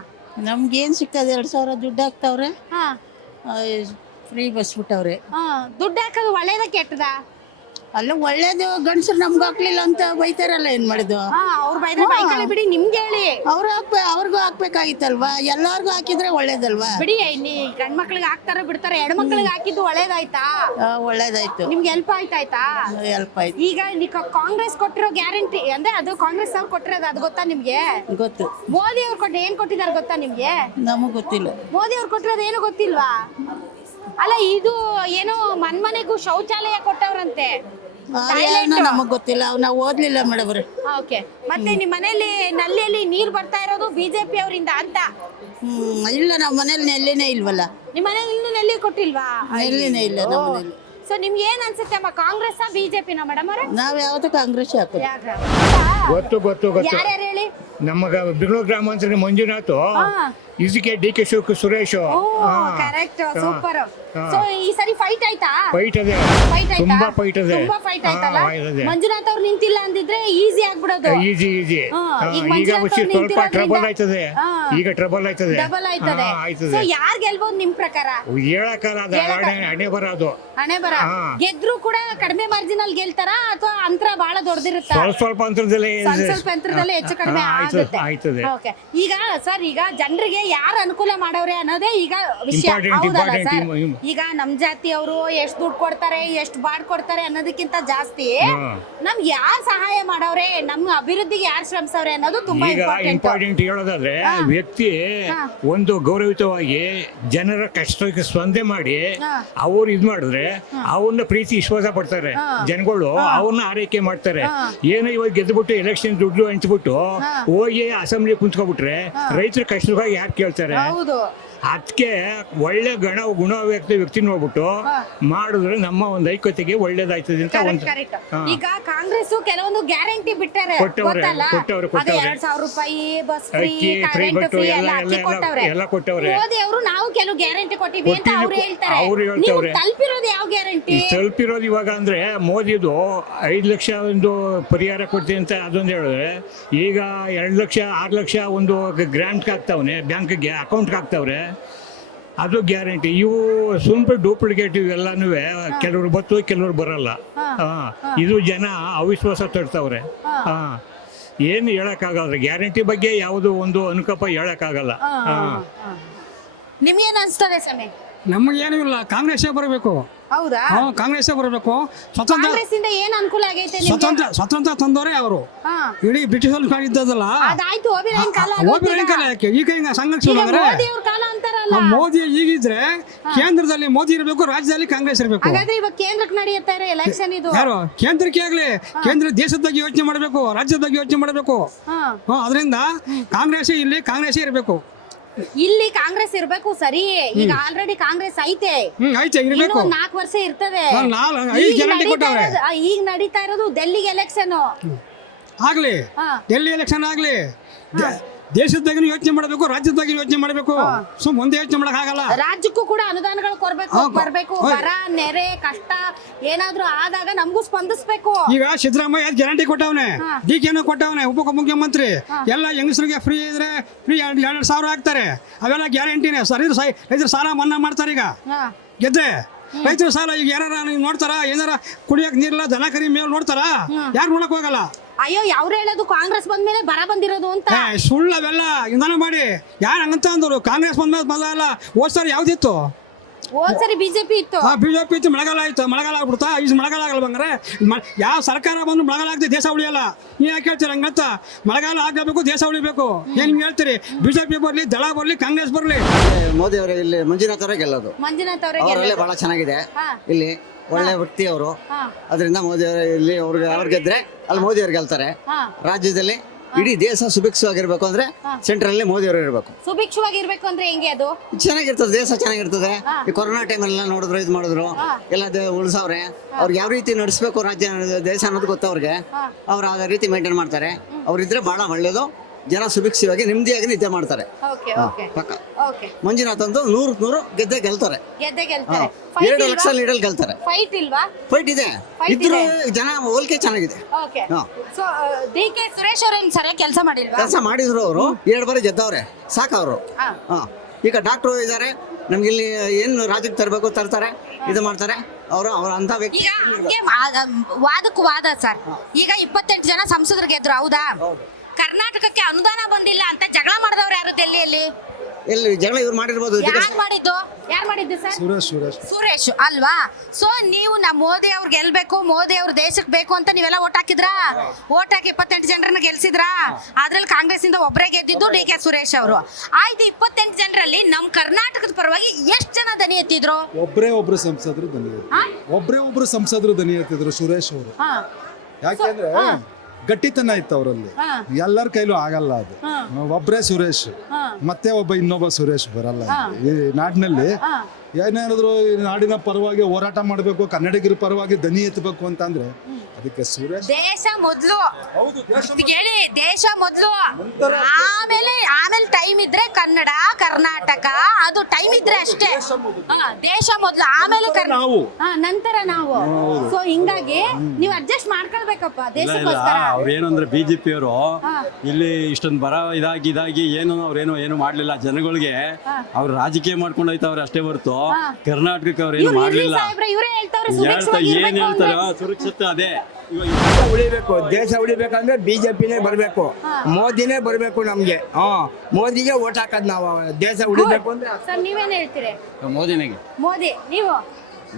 ನಮ್ಗೇನ್ ಸಿಕ್ಕದ 2,000 ದುಡ್ಡು ಹಾಕ್ತಾವ್ರೆ, ಫ್ರೀ ಬಸ್ ಬಿಟ್ಟವ್ರೆ. ದುಡ್ಡು ಹಾಕೋದು ಒಳ್ಳೇದ ಕೆಟ್ಟದ? ಅಲ್ಲ, ಒಳ್ಳೇದು. ಗಂಡಸರು ನಮ್ಗೆ ಹಾಕ್ಲಿಲ್ಲ ಅಂತ ಬೈತಾರಲ್ಲ, ಏನ್ ಮಾಡಿದ್ದು? ಅವ್ರು ಬೈಕಳಿ ಬಿಡಿ, ನಿಮ್ಗೆ ಹೇಳಿ. ಅವ್ರಿಗೂ ಹಾಕ್ಬೇಕಾಗಿತ್ತಲ್ವಾ? ಎಲ್ಲಾರ್ಗು ಹಾಕಿದ್ರೆ ಒಳ್ಳೇದಲ್ವಾ? ಬಿಡಿ, ಗಂಡ್ಮಕ್ಳಿಗೆ ಹಾಕ್ತಾರ ಬಿಡ್ತಾರೆ, ಹೆಣ್ಮಕ್ಳಿಗೆ ಹಾಕಿದ್ದು ಒಳ್ಳೇದಾಯ್ತಾ? ಒಳ್ಳೇದಾಯ್ತು. ನಿಮ್ಗೆ ಹೆಲ್ಪ್ ಆಯ್ತಾಯ್ತಾ? ಹೆಲ್ಪ್ ಆಯ್ತು. ಈಗ ಕಾಂಗ್ರೆಸ್ ಕೊಟ್ಟಿರೋ ಗ್ಯಾರಂಟಿ ಅಂದ್ರೆ ಅದು ಕಾಂಗ್ರೆಸ್ ಅವ್ರು ಕೊಟ್ಟಿರೋದು, ಅದು ಗೊತ್ತಾ ನಿಮ್ಗೆ? ಗೊತ್ತು. ಮೋದಿ ಅವ್ರು ಏನ್ ಕೊಟ್ಟಿದ್ದಾರೆ ಗೊತ್ತಾ ನಿಮ್ಗೆ? ನಮಗ್ ಗೊತ್ತಿಲ್ಲ. ಮೋದಿ ಅವ್ರು ಕೊಟ್ಟಿರೋದು ಏನು ಗೊತ್ತಿಲ್ವಾ? ಅಲ್ಲ, ಇದು ಏನೋ ಮನ್ಮನೆಗೂ ಶೌಚಾಲಯ ಕೊಟ್ಟವ್ರಂತೆ. ನಮಗ್ ಗೊತ್ತಿಲ್ಲ, ನಾವು ಓದ್ಲಿಲ್ಲ ಮೇಡವ್ರೆ. ಓಕೆ. ಮತ್ತೆ ನಿಮ್ ಮನೇಲಿ ನಲ್ಲಿಯಲ್ಲಿ ನೀರ್ ಬರ್ತಾ ಇರೋದು ಬಿಜೆಪಿ ಅವರಿಂದ ಅಂತ? ಇಲ್ಲ, ನಮ್ಮ ಮನೇಲಿ ನೆಲ್ಲಿನೇ ಇಲ್ವಲ್ಲ. ನಿಮ್ ಮನೇಲಿ ಇನ್ನೂ ನೆಲ್ಲಿ ಕೊಟ್ಟಿಲ್ವಾ? ನೆಲ್ಲಿನೇ ಇಲ್ಲ ನಮ್ಮ ಮನೇಲಿ. ಸೊ ನಿಮ್ಗೆ ಏನ್ ಅನ್ಸುತ್ತೆ ಅಮ್ಮ, ಕಾಂಗ್ರೆಸ್ ಬಿಜೆಪಿನ ಮೇಡಮ್ ಅವರೇ? ನಾವ್ ಯಾವ್ದು ಕಾಂಗ್ರೆಸ್ ಹಾಕೋದು. ಗೊತ್ತು ಯಾರ್ಯಾರು ಹೇಳಿ? ನಮ್ಮ ಬೆಂಗಳೂರು ಗ್ರಾಮಾಂತರ ಮಂಜುನಾಥ್, ಇದಕ್ಕೆ D K Suresh. Correct, super. So ಈ ಸರಿ ಫೈಟ್ ಆಯ್ತಾ? ಫೈಟ್ ಅದೇ, ತುಂಬಾ ಫೈಟ್ ಅದೇ. ತುಂಬಾ ಫೈಟ್ ಆಯ್ತಲ್ಲ? ಮಂಜುನಾಥ್ ಅವ್ರು ನಿಂತಿಲ್ಲ ಅಂದಿದ್ರೆ ಈಸಿ ಆಗ್ಬಿಡೋದು. ಈಸಿ. ಈಗ ಸ್ವಲ್ಪ ಟ್ರಬಲ್ ಆಯ್ತದೆ. ಈಗ ಟ್ರಬಲ್ ಆಯ್ತದೆ, ಡಬಲ್ ಆಯ್ತದೆ. ಸೊ ಯಾರ್ ಗೆಲ್ಬಹುದು ನಿಮ್ ಪ್ರಕಾರ? ಹೇಳಕ್ಕಲ್ಲ, ಹಣೆ ಬರೋದು. ಹಣೆ ಬರ. ಗೆದ್ರು ಕೂಡ ಕಡಿಮೆ ಮಾರ್ಜಿನ್ ಅಲ್ಲಿ ಗೆಲ್ತಾರ ಅಥವಾ ಅಂತರ ಬಹಳ ದೊಡ್ಡದಿರುತ್ತಾ? ಸ್ವಲ್ಪ ಅಂತರದಲ್ಲಿ ಸ್ವಲ್ಪ ಅಂತರದಲ್ಲಿ ಹೆಚ್ಚು ಕಡಿಮೆ ಆಯ್ತದೆ ಆಯ್ತದೆ ಓಕೆ ಈಗ ಸರ್ ಈಗ ಜನರಿಗೆ ಯಾರು ಅನುಕೂಲ ಮಾಡವ್ರೆ ಅನ್ನೋದೇ ಈಗ ವಿಷಯ Important, ಹೌದಲ್ಲ important, ಸರ್ ಈಗ ನಮ್ ಜಾತಿಯವರು ಎಷ್ಟು ದುಡ್ಡು ಕೊಡ್ತಾರೆ ಎಷ್ಟು ಬಾಡ್ ಕೊಡ್ತಾರೆ ಅನ್ನೋದಕ್ಕಿಂತ ಜಾಸ್ತಿ ನಮ್ಗೆ ಯಾರು ಸಹಾಯ ಮಾಡವ್ರೆ ನಮ್ಮ ಅಭಿವೃದ್ಧಿಗೆ ಯಾರು ಶ್ರಮಿಸವ್ರೆ ಅನ್ನೋದು ತುಂಬಾ ಈಗ ಇಂಪಾರ್ಟೆಂಟ್ ಹೇಳೋದಾದ್ರೆ ವ್ಯಕ್ತಿ ಒಂದು ಗೌರವಿತವಾಗಿ ಜನರ ಕಷ್ಟಕ್ಕೆ ಸ್ಪಂದನೆ ಮಾಡಿ ಅವ್ರು ಇದ್ ಮಾಡಿದ್ರೆ ಅವ್ರನ್ನ ಪ್ರೀತಿ ವಿಶ್ವಾಸ ಪಡ್ತಾರೆ ಜನಗಳು ಅವ್ರನ್ನ ಆರೈಕೆ ಮಾಡ್ತಾರೆ. ಏನೋ ಇವಾಗ ಗೆದ್ದುಬಿಟ್ಟು ಎಲೆಕ್ಷನ್ ದುಡ್ಡು ಹಂಚ್ಬಿಟ್ಟು ಹೋಗಿ ಅಸೆಂಬ್ಲಿ ಕುಂತ್ಕೊಬಿಟ್ರೆ ರೈತರ ಕಷ್ಟವಾಗಿ ಯಾರು ಕೇಳ್ತಾರೆ? ಅದಕ್ಕೆ ಒಳ್ಳೆ ಗುಣ ವ್ಯಕ್ತಿ ನೋಡ್ಬಿಟ್ಟು ಮಾಡಿದ್ರೆ ನಮ್ಮ ಒಂದು ಐಕ್ಯತೆಗೆ ಒಳ್ಳೇದಾಯ್ತದೆ ಅಂತ ಒಂದು ಈಗ ಕಾಂಗ್ರೆಸ್ ಕೆಲವೊಂದು ಗ್ಯಾರಂಟಿ ಬಿಟ್ಟಾರೆ ಕೊಟ್ಟವ್ರೆ 2,000 ರೂಪಾಯಿ ಬಸ್ ಫ್ರೀ ಅಕ್ಕಿ ಫ್ರೀ ಕರೆಂಟ್ ಬಟ್ಟು ಫ್ರೀ ಎಲ್ಲ ಎಲ್ಲ ಕೊಟ್ಟವ್ರೆ. ಎಲ್ಲ ಕೊಟ್ಟವ್ರೆ. ಮೋದಿ ಅವರು ನಾವು ಕೆಲವು ಗ್ಯಾರಂಟಿ ಕೊಟ್ಟಿವಿ ಅಂತ ಅವ್ರು ಹೇಳ್ತಾರೆ. ಅವ್ರು ಹೇಳ್ತವ್ರೆ. ನಿಮ್ಗೆ ತಲುಪಿರೋದು ಯಾವ ಗ್ಯಾರಂಟಿ? ತಲುಪಿರೋದು ಇವಾಗ ಅಂದ್ರೆ ಮೋದಿದು 5 ಲಕ್ಷ ಒಂದು ಪರಿಹಾರ ಕೊಡ್ತೀನಿ ಅಂತ ಅದೊಂದು ಹೇಳಿದ್ರೆ ಈಗ 2 ಲಕ್ಷ 6 ಲಕ್ಷ ಒಂದು ಗ್ರಾಂಟ್ಗೆ ಹಾಕ್ತಾವನೆ, ಬ್ಯಾಂಕ್ಗೆ ಅಕೌಂಟ್ಗೆ ಹಾಕ್ತಾವ್ರೆ. ಅದು ಗ್ಯಾರಂಟಿ. ಇವು ಸುಮ್ಮನೆ ಡೂಪ್ಲಿಕೇಟ್ ಇವೆಲ್ಲನೂ ಕೆಲವ್ರು ಬತ್ತು ಕೆಲವ್ರು ಬರಲ್ಲ. ಇದು ಜನ ಅವಿಶ್ವಾಸ ತಡ್ತಾವ್ರೆ. ಏನು ಹೇಳಕ್ಕಾಗಲ್ಲ. ಗ್ಯಾರಂಟಿ ಬಗ್ಗೆ ಯಾವುದು ಒಂದು ಅನುಕಂಪ ಹೇಳಕ್ಕಾಗಲ್ಲ. ನಿಮ್ಗೇನ್ ಅನ್ಸ್ತದೆ ಸಮಯ? ನಮಗೇನು ಇಲ್ಲ, ಕಾಂಗ್ರೆಸ್ಸೇ ಬರಬೇಕು. ಹೌದಾ? ಕಾಂಗ್ರೆಸ್ಸೇ ಬರಬೇಕು. ಸ್ವತಂತ್ರ ಕಾಂಗ್ರೆಸ್ ಇಂದ ಏನ್ ಅನುಕೂಲ ಆಗೈತೆ ನಿಮ್ಗೆ? ಸ್ವತಂತ್ರ ತಂದವರೇ ಅವರು. ಇಡೀ ಬ್ರಿಟಿಷ್ ಇದ್ದದಲ್ಲ, ಅದಾಯ್ತು ಓಬಿರಾಯನ್ ಕಾಲ ಓಬಿರಾಯನ್ ಕಾಲ ಯಾಕೆ ಈಗ ಹಿಂಗ ಸಂಘರ್ಷ ಮೋದಿ ಅವ್ರ ಕಾಲ ಅಂತಾರಲ್ಲ. ಮೋದಿ ಈಗಿದ್ರೆ ಕೇಂದ್ರದಲ್ಲಿ ಮೋದಿ ಇರಬೇಕು, ರಾಜ್ಯದಲ್ಲಿ ಕಾಂಗ್ರೆಸ್ ಇರಬೇಕು. ಹಾಗಾದ್ರೆ ಇವಾಗ ಕೇಂದ್ರಕ್ಕೆ ನಡೆಯುತ್ತಾರೆ ಎಲೆಕ್ಷನ್. ಇದು ಯಾರು ಕೇಂದ್ರಕ್ಕೆ ಆಗ್ಲಿ, ಕೇಂದ್ರ ದೇಶದ ಬಗ್ಗೆ ಯೋಚನೆ ಮಾಡಬೇಕು, ರಾಜ್ಯದ ಬಗ್ಗೆ ಯೋಚನೆ ಮಾಡಬೇಕು. ಅದರಿಂದ ಕಾಂಗ್ರೆಸ್ ಇಲ್ಲಿ ಕಾಂಗ್ರೆಸ್ ಇರಬೇಕು. ಇಲ್ಲಿ ಕಾಂಗ್ರೆಸ್ ಇರ್ಬೇಕು ಸರಿ. ಈಗ ಆಲ್ರೆಡಿ ಕಾಂಗ್ರೆಸ್ ಐತೆ, ಐತೆ ಇರಬೇಕು. 4 ವರ್ಷ ಇರ್ತದೆ. 5 ಗ್ಯಾರಂಟಿ ಕೊಟ್ಟವ್ರೆ. ಈಗ ನಡೀತಾ ಇರೋದು ಡೆಲ್ಲಿಗೆ ಎಲೆಕ್ಷನ್ ಆಗ್ಲಿ, ಡೆಲ್ಲಿ ಎಲೆಕ್ಷನ್ ಆಗ್ಲಿ, ದೇಶದ ಬಗ್ಗೆ ಯೋಚನೆ ಮಾಡಬೇಕು, ರಾಜ್ಯದ ಬಗ್ಗೆ ಯೋಚನೆ ಮಾಡಬೇಕು. ಒಂದೇ ಯೋಚನೆ ಮಾಡಕ್ ಆಗಲ್ಲ. ರಾಜ್ಯಕ್ಕೂ ಕೂಡ ಅನುದಾನಗಳು ಬರ್ಬೇಕು. ಬರ ನೆರೆ ಕಷ್ಟ ಏನಾದ್ರೂ ಆದಾಗ ನಮಗೂ ಸ್ಪಂದಿಸ್ಬೇಕು. ಈಗ ಸಿದ್ದರಾಮಯ್ಯ ಗ್ಯಾರಂಟಿ ಕೊಟ್ಟವನೆ, ಡಿಕೆನೂ ಕೊಟ್ಟವನೆ, ಉಪಮುಖ್ಯಮಂತ್ರಿ ಎಲ್ಲ ಹೆಂಗಸರಿಗೆ ಫ್ರೀ ಇದ್ರೆ ಫ್ರೀ 2,000 ಹಾಕ್ತಾರೆ. ಅವೆಲ್ಲ ಗ್ಯಾರಂಟಿನೇ ಸರ್. ರೈತರ ಸಾಲ ಮನ್ನಾ ಮಾಡ್ತಾರೆ. ಈಗ ಗೆದ್ರೆ ರೈತರ ಸಾಲ ಈಗ ಯಾರ ನೋಡ್ತಾರ? ಏನಾರ ಕುಡಿಯಕ್ ನೀರಿಲ್ಲ, ದನ ಕರಿ ಮೇಲ್ ನೋಡ್ತಾರ? ಯಾರು ನೋಡಕ್ ಹೋಗಲ್ಲ. ಅಯ್ಯೋ ಯಾವ್ರು ಹೇಳೋದು ಕಾಂಗ್ರೆಸ್ ಬಂದ್ಮೇಲೆ ಬರ ಬಂದಿರೋದು ಅಂತ? ಸುಳ್ಳು ಅವೆಲ್ಲ. ಇಂಧನ ಮಾಡಿ ಯಾರು ಹಂಗಂತ ಅಂದ್ರು? ಕಾಂಗ್ರೆಸ್ ಬಂದ್ಮೇಲೆ ಬದಲ್ಲ. ಹೋದ್ ಸರಿ ಯಾವ್ದಿತ್ತು? ಹೋದ್ ಸರಿ ಬಿಜೆಪಿ ಇತ್ತು. ಬಿಜೆಪಿ ಇತ್ತು. ಮಳೆಗಾಲ ಆಯ್ತು, ಮಳೆಗಾಲ ಆಗ್ಬಿಡ್ತಾ? ಈಗ ಮಳೆಗಾಲ ಆಗಲ್ಲ ಬಂದ್ರೆ ಯಾವ ಸರ್ಕಾರ ಬಂದು ಮಳೆಗಾಲ ಆಗದೆ ದೇಶ ಉಳಿಯಲ್ಲ. ನೀವ್ ಯಾಕೆ ಹೇಳ್ತೀರ ಹಂಗಂತ? ಮಳೆಗಾಲ ಆಗಬೇಕು, ದೇಶ ಉಳಿಬೇಕು. ಏನ್ ಹೇಳ್ತೀರಿ? ಬಿಜೆಪಿ ಬರ್ಲಿ, ದಳ ಬರ್ಲಿ, ಕಾಂಗ್ರೆಸ್ ಬರ್ಲಿ, ಮೋದಿ ಅವರೇ ಇಲ್ಲಿ ಮಂಜುನಾಥ್ ಅವರೇ ಗೆಲ್ಲೋದು. ಮಂಜುನಾಥ್ ಅವರಲ್ಲೇ ಬಹಳ ಚೆನ್ನಾಗಿದೆ. ಇಲ್ಲಿ ಒಳ್ಳೆ ವ್ಯಕ್ತಿ ಅವರು. ಅದರಿಂದ ಮೋದಿ ಅವರು ಇಲ್ಲಿ ಅವ್ರು ಗೆದ್ರೆ ಅಲ್ಲಿ ಮೋದಿ ಅವ್ರು ಗೆಲ್ತಾರೆ. ರಾಜ್ಯದಲ್ಲಿ ಇಡೀ ದೇಶ ಸುಭಿಕ್ಷವಾಗಿರ್ಬೇಕು ಅಂದ್ರೆ ಸೆಂಟ್ರಲ್ ಮೋದಿ ಅವರು ಇರಬೇಕು. ಸುಭಿಕ್ಷವಾಗಿರ್ಬೇಕು ಅಂದ್ರೆ ಹೆಂಗೆ? ಅದು ಚೆನ್ನಾಗಿರ್ತದೆ, ದೇಶ ಚೆನ್ನಾಗಿರ್ತದೆ. ಈ ಕೊರೋನಾ ಟೈಮಲ್ಲಿ ನೋಡಿದ್ರು, ಇದು ಮಾಡಿದ್ರು, ಎಲ್ಲ ಉಳಿಸವ್ರೆ. ಅವ್ರಿಗೆ ಯಾವ ರೀತಿ ನಡೆಸಬೇಕು ರಾಜ್ಯ ದೇಶ ಅನ್ನೋದು ಗೊತ್ತವ್ರಿಗೆ. ಅವ್ರು ಆ ರೀತಿ ಮೇಂಟೈನ್ ಮಾಡ್ತಾರೆ. ಅವ್ರಿದ್ರೆ ಬಹಳ ಒಳ್ಳೇದು. ಜನ ಸುಭಿಕ್ಷವಾಗಿ ನೆಮ್ಮದಿಯಾಗಿ ನಿದ್ದೆ ಮಾಡ್ತಾರೆ. ಪಕ್ಕ ಮಂಜುನಾಥ್ ಅಂತೂ 100 ಗೆದ್ದೆ ಗೆಲ್ತಾರೆ. 2 ಲಕ್ಷ ಲೀಡಲ್ ಗೆಲ್ತಾರೆ. ಫೈಟ್ ಇದೆ, ಇದ್ರು ಜನ ಹೋಲಿಕೆ ಚೆನ್ನಾಗಿದೆ. ಡಿ.ಕೆ. ಸುರೇಶ್ ಅವ್ರ ಸರಿಯಾಗಿ ಕೆಲಸ ಮಾಡಿದ್ರು. ಅವರು 2 ಬಾರಿ ಗೆದ್ದವ್ರೆ, ಸಾಕವ್ರು. ಈಗ ಡಾಕ್ಟ್ರು ಇದ್ದಾರೆ, ನಮ್ಗೆ ಇಲ್ಲಿ ಏನು ರಾಜ್ಯಕ್ಕೆ ತರಬೇಕು ತರ್ತಾರೆ, ಇದು ಮಾಡ್ತಾರೆ. ಅವರು ಅಂತ ವ್ಯಕ್ತಿ. ವಾದಕ್ಕೂ ವಾದ ಸರ್. ಈಗ 28 ಜನ ಸಂಸದರು ಗೆದ್ರು, ಹೌದಾ? ಕರ್ನಾಟಕಕ್ಕೆ ಅನುದಾನ ಬಂದಿಲ್ಲ ಅಂತ ಜಗಳ ಮಾಡಿದವ್ರು ಯಾರು ಡೆಲ್ಲಿಯಲ್ಲಿ? ಎಲ್ಲಿ ಜಗಳ ಇವ್ರು ಮಾಡಿರ್ಬೋದು. ಯಾರು ಮಾಡಿದ್ದು ಸರ್? ಸುರೇಶ್ ಅಲ್ವಾ? ಸೊ ನೀವು ಮೋದಿ ಅವ್ರು ಗೆಲ್ಬೇಕು, ಮೋದಿ ಅವ್ರ ದೇಶಕ್ಕೆ ಬೇಕು ಅಂತ ನೀವೆಲ್ಲ ಓಟ್ ಹಾಕಿದ್ರಾ? ಓಟ್ ಹಾಕಿ 28 ಜನರನ್ನ ಗೆಲ್ಸಿದ್ರಾ? ಅದ್ರಲ್ಲಿ ಕಾಂಗ್ರೆಸ್ ಇಂದ ಒಬ್ಬರೇ ಗೆದ್ದಿದ್ದು ಡಿ.ಕೆ. ಸುರೇಶ್ ಅವರು. ಆಯ್ತು, 28 ಜನರಲ್ಲಿ ನಮ್ ಕರ್ನಾಟಕದ ಪರವಾಗಿ ಎಷ್ಟು ಜನ ದನಿ ಎತ್ತಿದ್ರು? ಒಬ್ರು ಸಂಸದರು ದನಿ ಎತ್ತಿದ್ರು ಸುರೇಶ್ ಅವರು. ಯಾಕೆಂದ್ರೆ ಗಟ್ಟಿತನ ಇತ್ತು ಅವರಲ್ಲಿ. ಎಲ್ಲರ ಕೈಲೂ ಆಗಲ್ಲ ಅದು. ಒಬ್ಬರೇ ಸುರೇಶ್, ಮತ್ತೆ ಇನ್ನೊಬ್ಬ ಸುರೇಶ್ ಬರಲ್ಲ. ಈ ನಾಡಿನಲ್ಲಿ ಏನಾದ್ರು ನಾಡಿನ ಪರವಾಗಿ ಹೋರಾಟ ಮಾಡಬೇಕು, ಕನ್ನಡಿಗರ ಪರವಾಗಿ ದನಿ ಎತ್ತಬೇಕು ಅಂತ ಅಂದ್ರೆ ಅದಕ್ಕೆ ಸುರೇಶ್. ದೇಶ ಮೊದಲು ಹೇಳಿ, ದೇಶ ಮೊದಲು, ಆಮೇಲೆ ಟೈಮ್ ಇದ್ರೆ ಕನ್ನಡ ಕರ್ನಾಟಕ, ಅದು ಟೈಮ್ ಇದ್ರೆ ಅಷ್ಟೇ. ದೇಶ ಮೊದಲು, ಆಮೇಲೆ ನಂತರ ನಾವು. ಸೊ ಹಿಂಗಾಗಿ ನೀವು ಅಡ್ಜಸ್ಟ್ ಮಾಡ್ಕೊಳ್ಬೇಕಪ್ಪ ದೇಶಕ್ಕೋಸ್ಕರ. ಅವ್ರೇನಂದ್ರೆ ಬಿಜೆಪಿ ಅವರು ಇಲ್ಲಿ ಇಷ್ಟೊಂದು ಬರ ಇದಾಗಿ ಏನು ಅವ್ರೇನು ಮಾಡ್ಲಿಲ್ಲ ಜನಗಳಿಗೆ. ಅವ್ರು ರಾಜಕೀಯ ಮಾಡ್ಕೊಂಡು ಹೋಯ್ತವ್ರೆ ಅಷ್ಟೇ ಹೊರತು ಕರ್ನಾಟಕಕ್ಕೆ ಅವ್ರು ಏನು ಮಾಡಲಿಲ್ಲ. ಇವರೇ ಹೇಳ್ತಾವ್ರೆ ಏನ್ ಹೇಳ್ತಾರ ಸುರಕ್ಷತೆ ಅದೇ. ಉಳಿಬೇಕು, ದೇಶ ಉಳಿಬೇಕಂದ್ರೆ ಬಿಜೆಪಿನೇ ಬರಬೇಕು, ಮೋದಿನೇ ಬರಬೇಕು ನಮ್ಗೆ. ಮೋದಿಗೆ ಓಟ್ ಹಾಕೋದು ನಾವು, ದೇಶ ಉಳಿಬೇಕು ಅಂದ್ರೆ. ಸರ್ ನೀವೇನ್ ಹೇಳ್ತೀರಿ? ಮೋದಿನಿಗೆ. ಮೋದಿ. ನೀವು?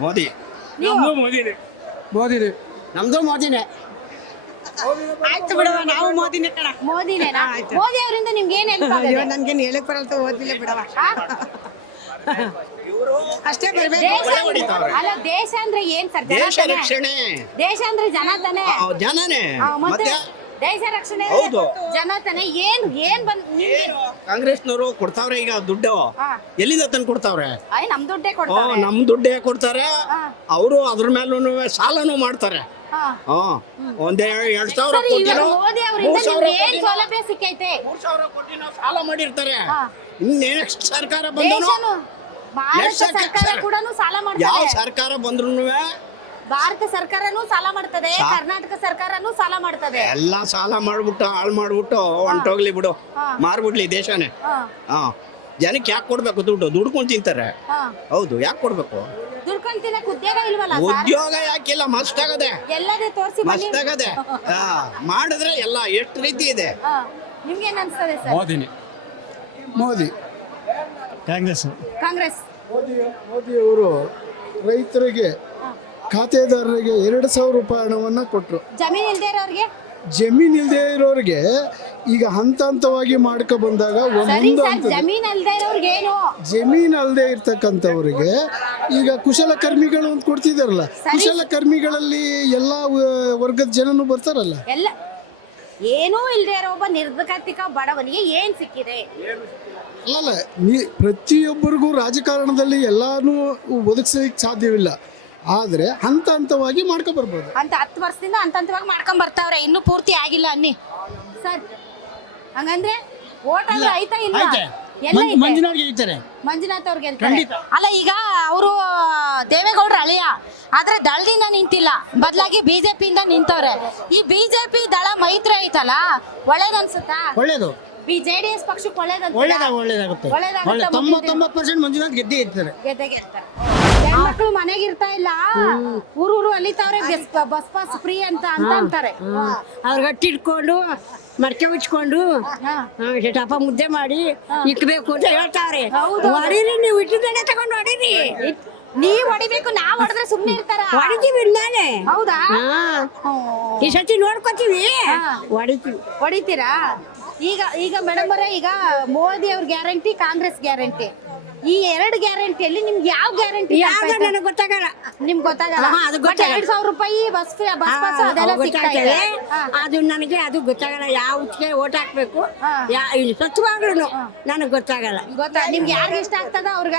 ಮೋದಿ. ಮೋದಿನೇ. ಮೋದಿನೇ. ನಮ್ದು ಮೋದಿನೇ. ಆಯ್ತು ಬಿಡವ, ನಾವು ಮೋದಿನೇ ಕಣ. ಮೋದಿನೇನಾ? ಮೋದಿ ಅವರಿಂದ ನಿಮ್ಗೆ ಏನ್ ಹೆಲ್ಪ್ ಆಗಿದೆ? ನನ್ಗೇನು ಹೇಳಕ್ ಬರಲ್ತ, ಓದಿಲ್ಲ ಬಿಡವ. ಅಷ್ಟೇ ಅಲ್ಲ, ದೇಶ ಅಂದ್ರೆ ಏನ್ ಸರ್? ದೇಶ ರಕ್ಷಣೆ. ದೇಶ ಅಂದ್ರೆ ಜನ ತಾನೆ. ಜನನೇ. ಮತ್ತೆ ದೇಶ ರಕ್ಷಣೆ ಜನ ತಾನೆ. ಏನ್ ಕಾಂಗ್ರೆಸ್ನವರು ಕೊಡ್ತಾವ್ರೆ ಈಗ ದುಡ್ಡು. ಎಲ್ಲಿಂದ ತಂದು ಕೊಡ್ತಾವ್ರೆ? ನಮ್ ದುಡ್ಡೇ ಕೊಡ್ತಾರೆ. ನಮ್ ದುಡ್ಡೇ ಕೊಡ್ತಾರೆ. ಅವರು ಅದ್ರ ಮೇಲೂ ಸಾಲನೂ ಮಾಡ್ತಾರೆ. ಒಂದೇ 2,000 ಕೋಟಿನೋ ಮೋದಿ ಅವರಿಂದ ನಿಮ್ಗೆ ಏನ್ ಸೌಲಭ್ಯ ಸಿಕ್ಕೈತೆ? 3,000 ಕೋಟಿನೋ ಸಾಲ ಮಾಡಿರ್ತಾರೆ. ನೆಕ್ಸ್ಟ್ ಸರ್ಕಾರ ಬಂದನು, ಭಾರತ ಸರ್ಕಾರ ಕೂಡ ಸಾಲ ಯಾವ ಮಾಡ್ತಾರೆ. ಸರ್ಕಾರ ಬಂದ್ರು ಭಾರತ ಸರ್ಕಾರನೂ ಸಾಲ ಮಾಡ್ತದೆ, ಕರ್ನಾಟಕ ಸರ್ಕಾರನೂ ಸಾಲ ಮಾಡ್ತದೆ. ಎಲ್ಲಾ ಸಾಲ ಮಾಡ್ಬಿಟ್ಟು ಹಾಳು ಮಾಡ್ಬಿಟ್ಟು ಹೊಂಟೋಗ್ಲಿ ಬಿಡು, ಮಾರ್ಬಿಡ್ಲಿ ದೇಶನೇ. ಜನಕ್ಕೆ ಯಾಕೆ ಕೊಡ್ಬೇಕು ದುಡ್ಡು? ದುಡ್ಕೊಂಡು ತಿಂತಾರೆ. ಹೌದು, ಯಾಕೆ ಕೊಡ್ಬೇಕು? ದುಡ್ಕೊಂಡು ತಿನ್ನಕ್ ಉದ್ಯೋಗ ಇಲ್ವಲ್ಲ? ಉದ್ಯೋಗ ಯಾಕಿಲ್ಲ? ಮಸ್ತ್ ಆಗದೆ, ಎಲ್ಲದೇ ತೋರಿಸಿ ಮಸ್ತ್ ಆಗದೆ. ಮಾಡಿದ್ರೆ ಎಲ್ಲ ಎಷ್ಟು ರೀತಿ ಇದೆ. ನಿಮ್ಗೇನ್ ಅನ್ಸ್ತದೆ ಸರ್? ಮೋದಿನೇ. ಮೋದಿ. ಕಾಂಗ್ರೆಸ್. ಕಾಂಗ್ರೆಸ್. ಮೋದಿಯವರು ರೈತರಿಗೆ, ಖಾತೆದಾರರಿಗೆ 2,000 ರೂಪಾಯಿ ಹಣವನ್ನು ಕೊಟ್ಟರು. ಜಮೀನ್ ಇಲ್ದೇ ಇರೋರಿಗೆ? ಜಮೀನ್ ಇಲ್ಲದೆ ಇರೋರಿಗೆ ಈಗ ಹಂತ ಹಂತವಾಗಿ ಮಾಡ್ಕೊ ಬಂದಾಗ ಒಂದೊಂದು ಜಮೀನ್ ಅಲ್ದೇ ಇರೋರ್ಗೆ ಏನು? ಜಮೀನ್ ಅಲ್ಲದೆ ಇರ್ತಕ್ಕಂಥವ್ರಿಗೆ ಈಗ ಕುಶಲಕರ್ಮಿಗಳು ಅಂತ ಕೊಡ್ತಿದಾರಲ್ಲ, ಕುಶಲಕರ್ಮಿಗಳಲ್ಲಿ ಎಲ್ಲಾ ವರ್ಗದ ಜನನು ಬರ್ತಾರಲ್ಲ. ಎಲ್ಲ ಏನೂ ಇಲ್ದೇ ಇರೋ ಒಬ್ಬ ನಿರ್ಗತಿಕ ಬಡವನಿಗೆ ಏನ್ ಸಿಕ್ಕಿದೆ? ಅಲ್ಲ, ಪ್ರತಿಯೊಬ್ಬರಿಗೂ ರಾಜಕಾರಣದಲ್ಲಿ ಎಲ್ಲಾನು ಒದಗಿಸಲಿಕ್ಕೆ ಸಾಧ್ಯವಿಲ್ಲ. ಆದ್ರೆ ಹಂತ ಹಂತವಾಗಿ ಮಾಡ್ಕೊ ಬರ್ಬೋದು. ಅಂತ 10 ವರ್ಷದಿಂದ ಹಂತವಾಗಿ ಮಾಡ್ಕೊಂಡ್ ಬರ್ತಾವ್ರೆ, ಇನ್ನೂ ಪೂರ್ತಿ ಆಗಿಲ್ಲ ಅನ್ನಿ ಸರ್. ಹಂಗಂದ್ರೆ ಓಟ್ ಆದ್ರೂ ಆಯ್ತಾ ಇಲ್ಲ? ಮಂಜುನಾಥ್ ಅವ್ರಿಗೆ ಅಲ್ಲ, ಈಗ ಅವರು ದೇವೇಗೌಡರ ಅಳಿಯ, ಆದ್ರೆ ದಳದಿಂದ ನಿಂತಿಲ್ಲ, ಬದಲಾಗಿ ಬಿಜೆಪಿಯಿಂದ ನಿಂತವ್ರೆ. ಈ ಬಿಜೆಪಿ ದಳ ಮೈತ್ರಿ ಐತಲ್ಲ, ಒಳ್ಳೇದನ್ಸುತ್ತಾ? ಒಳ್ಳೇದು. JDS ಪಕ್ಷಕ್ಕೆ ಒಳ್ಳೇದಾಗುತ್ತೆ. 90% ಮಂಜುನಾಥ್ ಗೆದ್ದೇ ಇರ್ತಾರೆ. ಹೆಣ್ಮಕ್ಳು ಮನೆಗೆ ಇರ್ತಾ ಇಲ್ಲ, ಊರೂರು ಅಲ್ಲಿತಾವ್ರೆ, ಬಸ್ ಪಾಸ್ ಫ್ರೀ ಅಂತ ಅಂತಾರೆ. ಅವ್ರಿಗೆ ಅಟ್ಟಿಟ್ಕೊಂಡು ಮಡಕೆ ಉಚ್ಕೊಂಡು ಟಪ ಮುದ್ದೆ ಮಾಡಿ ಇಕ್ಬೇಕು ಅಂತ ಹೇಳ್ತಾವ್ರೆ. ಹೊಡೀರಿ, ನೀವು ಇಟ್ಟಿದ್ದನ್ನೇ ತಗೊಂಡು ಹೊಡೀರಿ. ನೀವ್ ಹೊಡಿಬೇಕು, ನಾವ್ ಹೊಡೆದ್ರೆ ಸುಮ್ನೆ ಇರ್ತಾರ? ಹೊಡಿತೀವಿ ಇನ್ನಾನೆ. ಹೌದಾ? ಈ ಸತಿ ನೋಡ್ಕೋತೀವಿ, ಹೊಡಿತೀರಾ? ಈಗ ಮೇಡಮ್ ಅವರೇ, ಈಗ ಮೋದಿ ಅವ್ರ ಗ್ಯಾರಂಟಿ, ಕಾಂಗ್ರೆಸ್ ಗ್ಯಾರಂಟಿ, ಈ 2 ಗ್ಯಾರಂಟಿಯಲ್ಲಿ ನಿಮ್ಗೆ ಯಾವ ಗ್ಯಾರಂಟಿ? ನನಗೆ ಗೊತ್ತಾಗಲ್ಲ. ನಿಮ್ಗೆ ಗೊತ್ತಾಗಲ್ಲ? 2,000 ರೂಪಾಯಿ ಬಸ್ ಪಾಸ್ ಅದೆಲ್ಲ ಸಿಗ್ತಾ ಇದೆ. ಅದು ನನಗೆ ಅದು ಗೊತ್ತಾಗಲ್ಲ. ಯಾವ್ದಕ್ಕೆ ಓಟ್ ಹಾಕ್ಬೇಕು ಸ್ವಚ್ಛವಾಗ್ಲೂ ನನಗೆ ಗೊತ್ತಾಗಲ್ಲ. ನಿಮ್ಗೆ ಯಾರಿಗೆ ಇಷ್ಟ ಆಗ್ತದ? ಅವ್ರಗ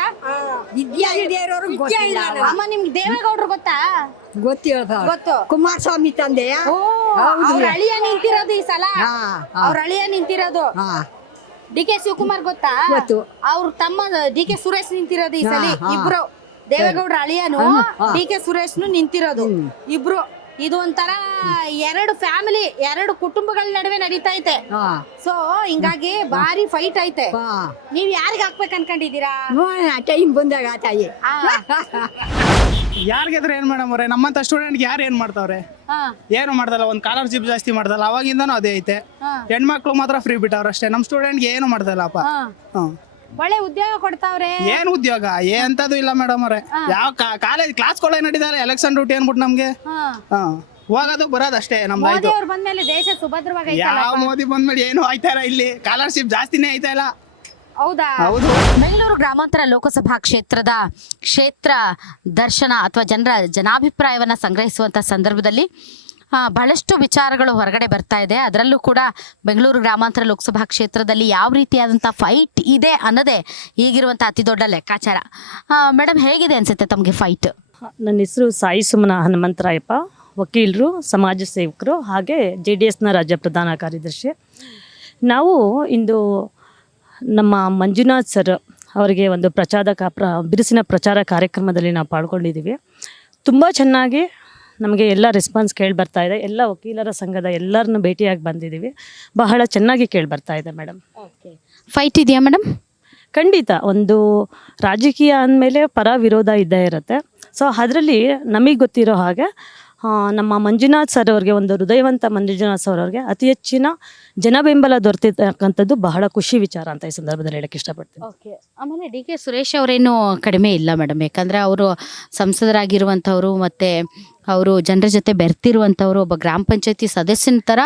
ವಿದ್ಯಾ ಇಲ್ದೇ ಇರೋರು ಗೊತ್ತಿಲ್ಲ. ಅಮ್ಮ, ನಿಮ್ಗೆ ದೇವೇಗೌಡರು ಗೊತ್ತಾ? ಗೊತ್ತು. ಕುಮಾರಸ್ವಾಮಿ ತಂದೆ ಅವ್ರ ಅಳಿಯ ನಿಂತಿರೋದು ಈ ಸಲ. ಅವ್ರ ಅಳಿಯ ನಿಂತಿರೋದು DK ಶಿವಕುಮಾರ್ ಗೊತ್ತಾ? ಅವ್ರ ತಮ್ಮ DK ಸುರೇಶ್ ನಿಂತಿರೋದು ಈ ಸಲ. ಇಬ್ರು ದೇವೇಗೌಡರ ಅಳಿಯನು DK ಸುರೇಶ್ನು ನಿಂತಿರೋದು ಇಬ್ರು. ಇದು ಒಂಥರ 2 ಫ್ಯಾಮಿಲಿ, 2 ಕುಟುಂಬಗಳ ನಡುವೆ ನಡೀತಾ ಐತೆ. ಸೊ ಹಿಂಗಾಗಿ ಭಾರಿ ಫೈಟ್ ಐತೆ. ನೀವ್ ಯಾರಿಗ ಹಾಕ್ಬೇಕು ಅನ್ಕೊಂಡಿದೀರಾ? ಟೈಮ್ ಬಂದಾಗ ತಾಯಿ ಯಾರಿಗೆದ್ರೆ ಏನ್ ಮೇಡಮ್ ಅವ್ರೆ, ನಮ್ಮಂತ ಸ್ಟೂಡೆಂಟ್ಗೆ ಯಾರು ಏನ್ ಮಾಡ್ತಾವ್ರೆ? ಏನು ಮಾಡ್ದಲ್ಲ, ಒಂದು ಸ್ಕಾಲರ್ಶಿಪ್ ಜಾಸ್ತಿ ಮಾಡ್ದಲ್ಲ, ಅವಾಗಿಂದನೂ ಅದೇ ಐತೆ. ಹೆಣ್ಮಕ್ಳು ಮಾತ್ರ ಫ್ರೀ ಬಿಟ್ಟವ್ರ ಅಷ್ಟೇ, ನಮ್ ಸ್ಟೂಡೆಂಟ್ಗೆ ಏನು ಮಾಡ್ದಲ್ಲಪ್ಪ. ಒಳ್ಳೆ ಉದ್ಯೋಗ ಕೊಡ್ತಾವ್ರೆ. ಏನ್ ಉದ್ಯೋಗ ಎಂತದು ಇಲ್ಲ ಮೇಡಮ್ ಅವ್ರೆ. ಯಾವ ಕಾಲೇಜ್ ಕ್ಲಾಸ್ಗಳೇ ನಡೀತಾರೆ, ಎಲೆಕ್ಷನ್ ಡ್ಯೂಟಿ ಅನ್ಬಿಟ್ಟು ನಮ್ಗೆ ಹೋಗೋದು ಬರೋದು ಅಷ್ಟೇ ನಮ್ದು. ಮೋದಿ ಅವ್ರು ಬಂದ್ಮೇಲೆ ದೇಶ ಸುಭದ್ರವಾಗಿ ಯಾವ ಮೋದಿ ಬಂದ್ಮೇಲೆ ಏನು ಆಯ್ತಾ ಇಲ್ಲ, ಇಲ್ಲಿ ಸ್ಕಾಲರ್ಶಿಪ್ ಜಾಸ್ತಿನೇ ಆಯ್ತಾ ಇಲ್ಲ. ಹೌದಾ? ಬೆಂಗಳೂರು ಗ್ರಾಮಾಂತರ ಲೋಕಸಭಾ ಕ್ಷೇತ್ರ ದರ್ಶನ ಅಥವಾ ಜನಾಭಿಪ್ರಾಯವನ್ನ ಸಂಗ್ರಹಿಸುವಂತ ಸಂದರ್ಭದಲ್ಲಿ ಬಹಳಷ್ಟು ವಿಚಾರಗಳು ಹೊರಗಡೆ ಬರ್ತಾ ಇದೆ. ಅದರಲ್ಲೂ ಕೂಡ ಬೆಂಗಳೂರು ಗ್ರಾಮಾಂತರ ಲೋಕಸಭಾ ಕ್ಷೇತ್ರದಲ್ಲಿ ಯಾವ ರೀತಿಯಾದಂಥ ಫೈಟ್ ಇದೆ ಅನ್ನೋದೇ ಈಗಿರುವಂಥ ಅತಿ ದೊಡ್ಡ ಲೆಕ್ಕಾಚಾರ. ಮೇಡಮ್, ಹೇಗಿದೆ ಅನ್ಸುತ್ತೆ ತಮಗೆ ಫೈಟ್? ನನ್ನ ಹೆಸರು ಸಾಯಿ ಸುಮನ ಹನುಮಂತರಾಯಪ್ಪ, ವಕೀಲರು, ಸಮಾಜ ಸೇವಕರು, ಹಾಗೆ JDSನ ರಾಜ್ಯ ಪ್ರಧಾನ ಕಾರ್ಯದರ್ಶಿ. ನಾವು ಇಂದು ನಮ್ಮ ಮಂಜುನಾಥ್ ಸರ್ ಅವರಿಗೆ ಒಂದು ಬಿರುಸಿನ ಪ್ರಚಾರ ಕಾರ್ಯಕ್ರಮದಲ್ಲಿ ನಾವು ಪಾಲ್ಗೊಂಡಿದ್ದೀವಿ. ತುಂಬ ಚೆನ್ನಾಗಿ ನಮಗೆ ಎಲ್ಲ ರೆಸ್ಪಾನ್ಸ್ ಕೇಳಿ ಬರ್ತಾ ಇದೆ. ಎಲ್ಲ ವಕೀಲರ ಸಂಘದ ಎಲ್ಲರನ್ನು ಭೇಟಿಯಾಗಿ ಬಂದಿದ್ದೀವಿ. ಬಹಳ ಚೆನ್ನಾಗಿ ಕೇಳಿ ಬರ್ತಾ ಇದೆ ಮೇಡಮ್. ಫೈಟ್ ಇದೆಯಾ ಮೇಡಮ್? ಖಂಡಿತ ಒಂದು ರಾಜಕೀಯ ಅಂದಮೇಲೆ ಪರ ವಿರೋಧ ಇದ್ದೇ ಇರುತ್ತೆ. ಸೊ ಅದರಲ್ಲಿ ನಮಗೆ ಗೊತ್ತಿರೋ ಹಾಗೆ ನಮ್ಮ ಮಂಜುನಾಥ್ ಸರ್ ಅವ್ರಿಗೆ, ಒಂದು ಹೃದಯವಂತ ಮಂಜುನಾಥ್ ಸರ್ ಅವ್ರಿಗೆ ಅತಿ ಹೆಚ್ಚಿನ ಜನಬೆಂಬಲ ದೊರೆತಿರ್ತಕ್ಕಂಥದ್ದು ಬಹಳ ಖುಷಿ ವಿಚಾರ ಅಂತ ಈ ಸಂದರ್ಭದಲ್ಲಿ ಹೇಳಕ್ಕೆ ಇಷ್ಟಪಡ್ತೀನಿ. ಓಕೆ. ಆಮೇಲೆ ಡಿ ಕೆ ಸುರೇಶ್ ಅವರೇನು ಕಡಿಮೆ ಇಲ್ಲ ಮೇಡಮ್, ಯಾಕಂದರೆ ಅವರು ಸಂಸದರಾಗಿರುವಂಥವ್ರು ಮತ್ತು ಅವರು ಜನರ ಜೊತೆ ಬೆರ್ತಿರುವಂಥವ್ರು, ಒಬ್ಬ ಗ್ರಾಮ ಪಂಚಾಯತಿ ಸದಸ್ಯನ ಥರ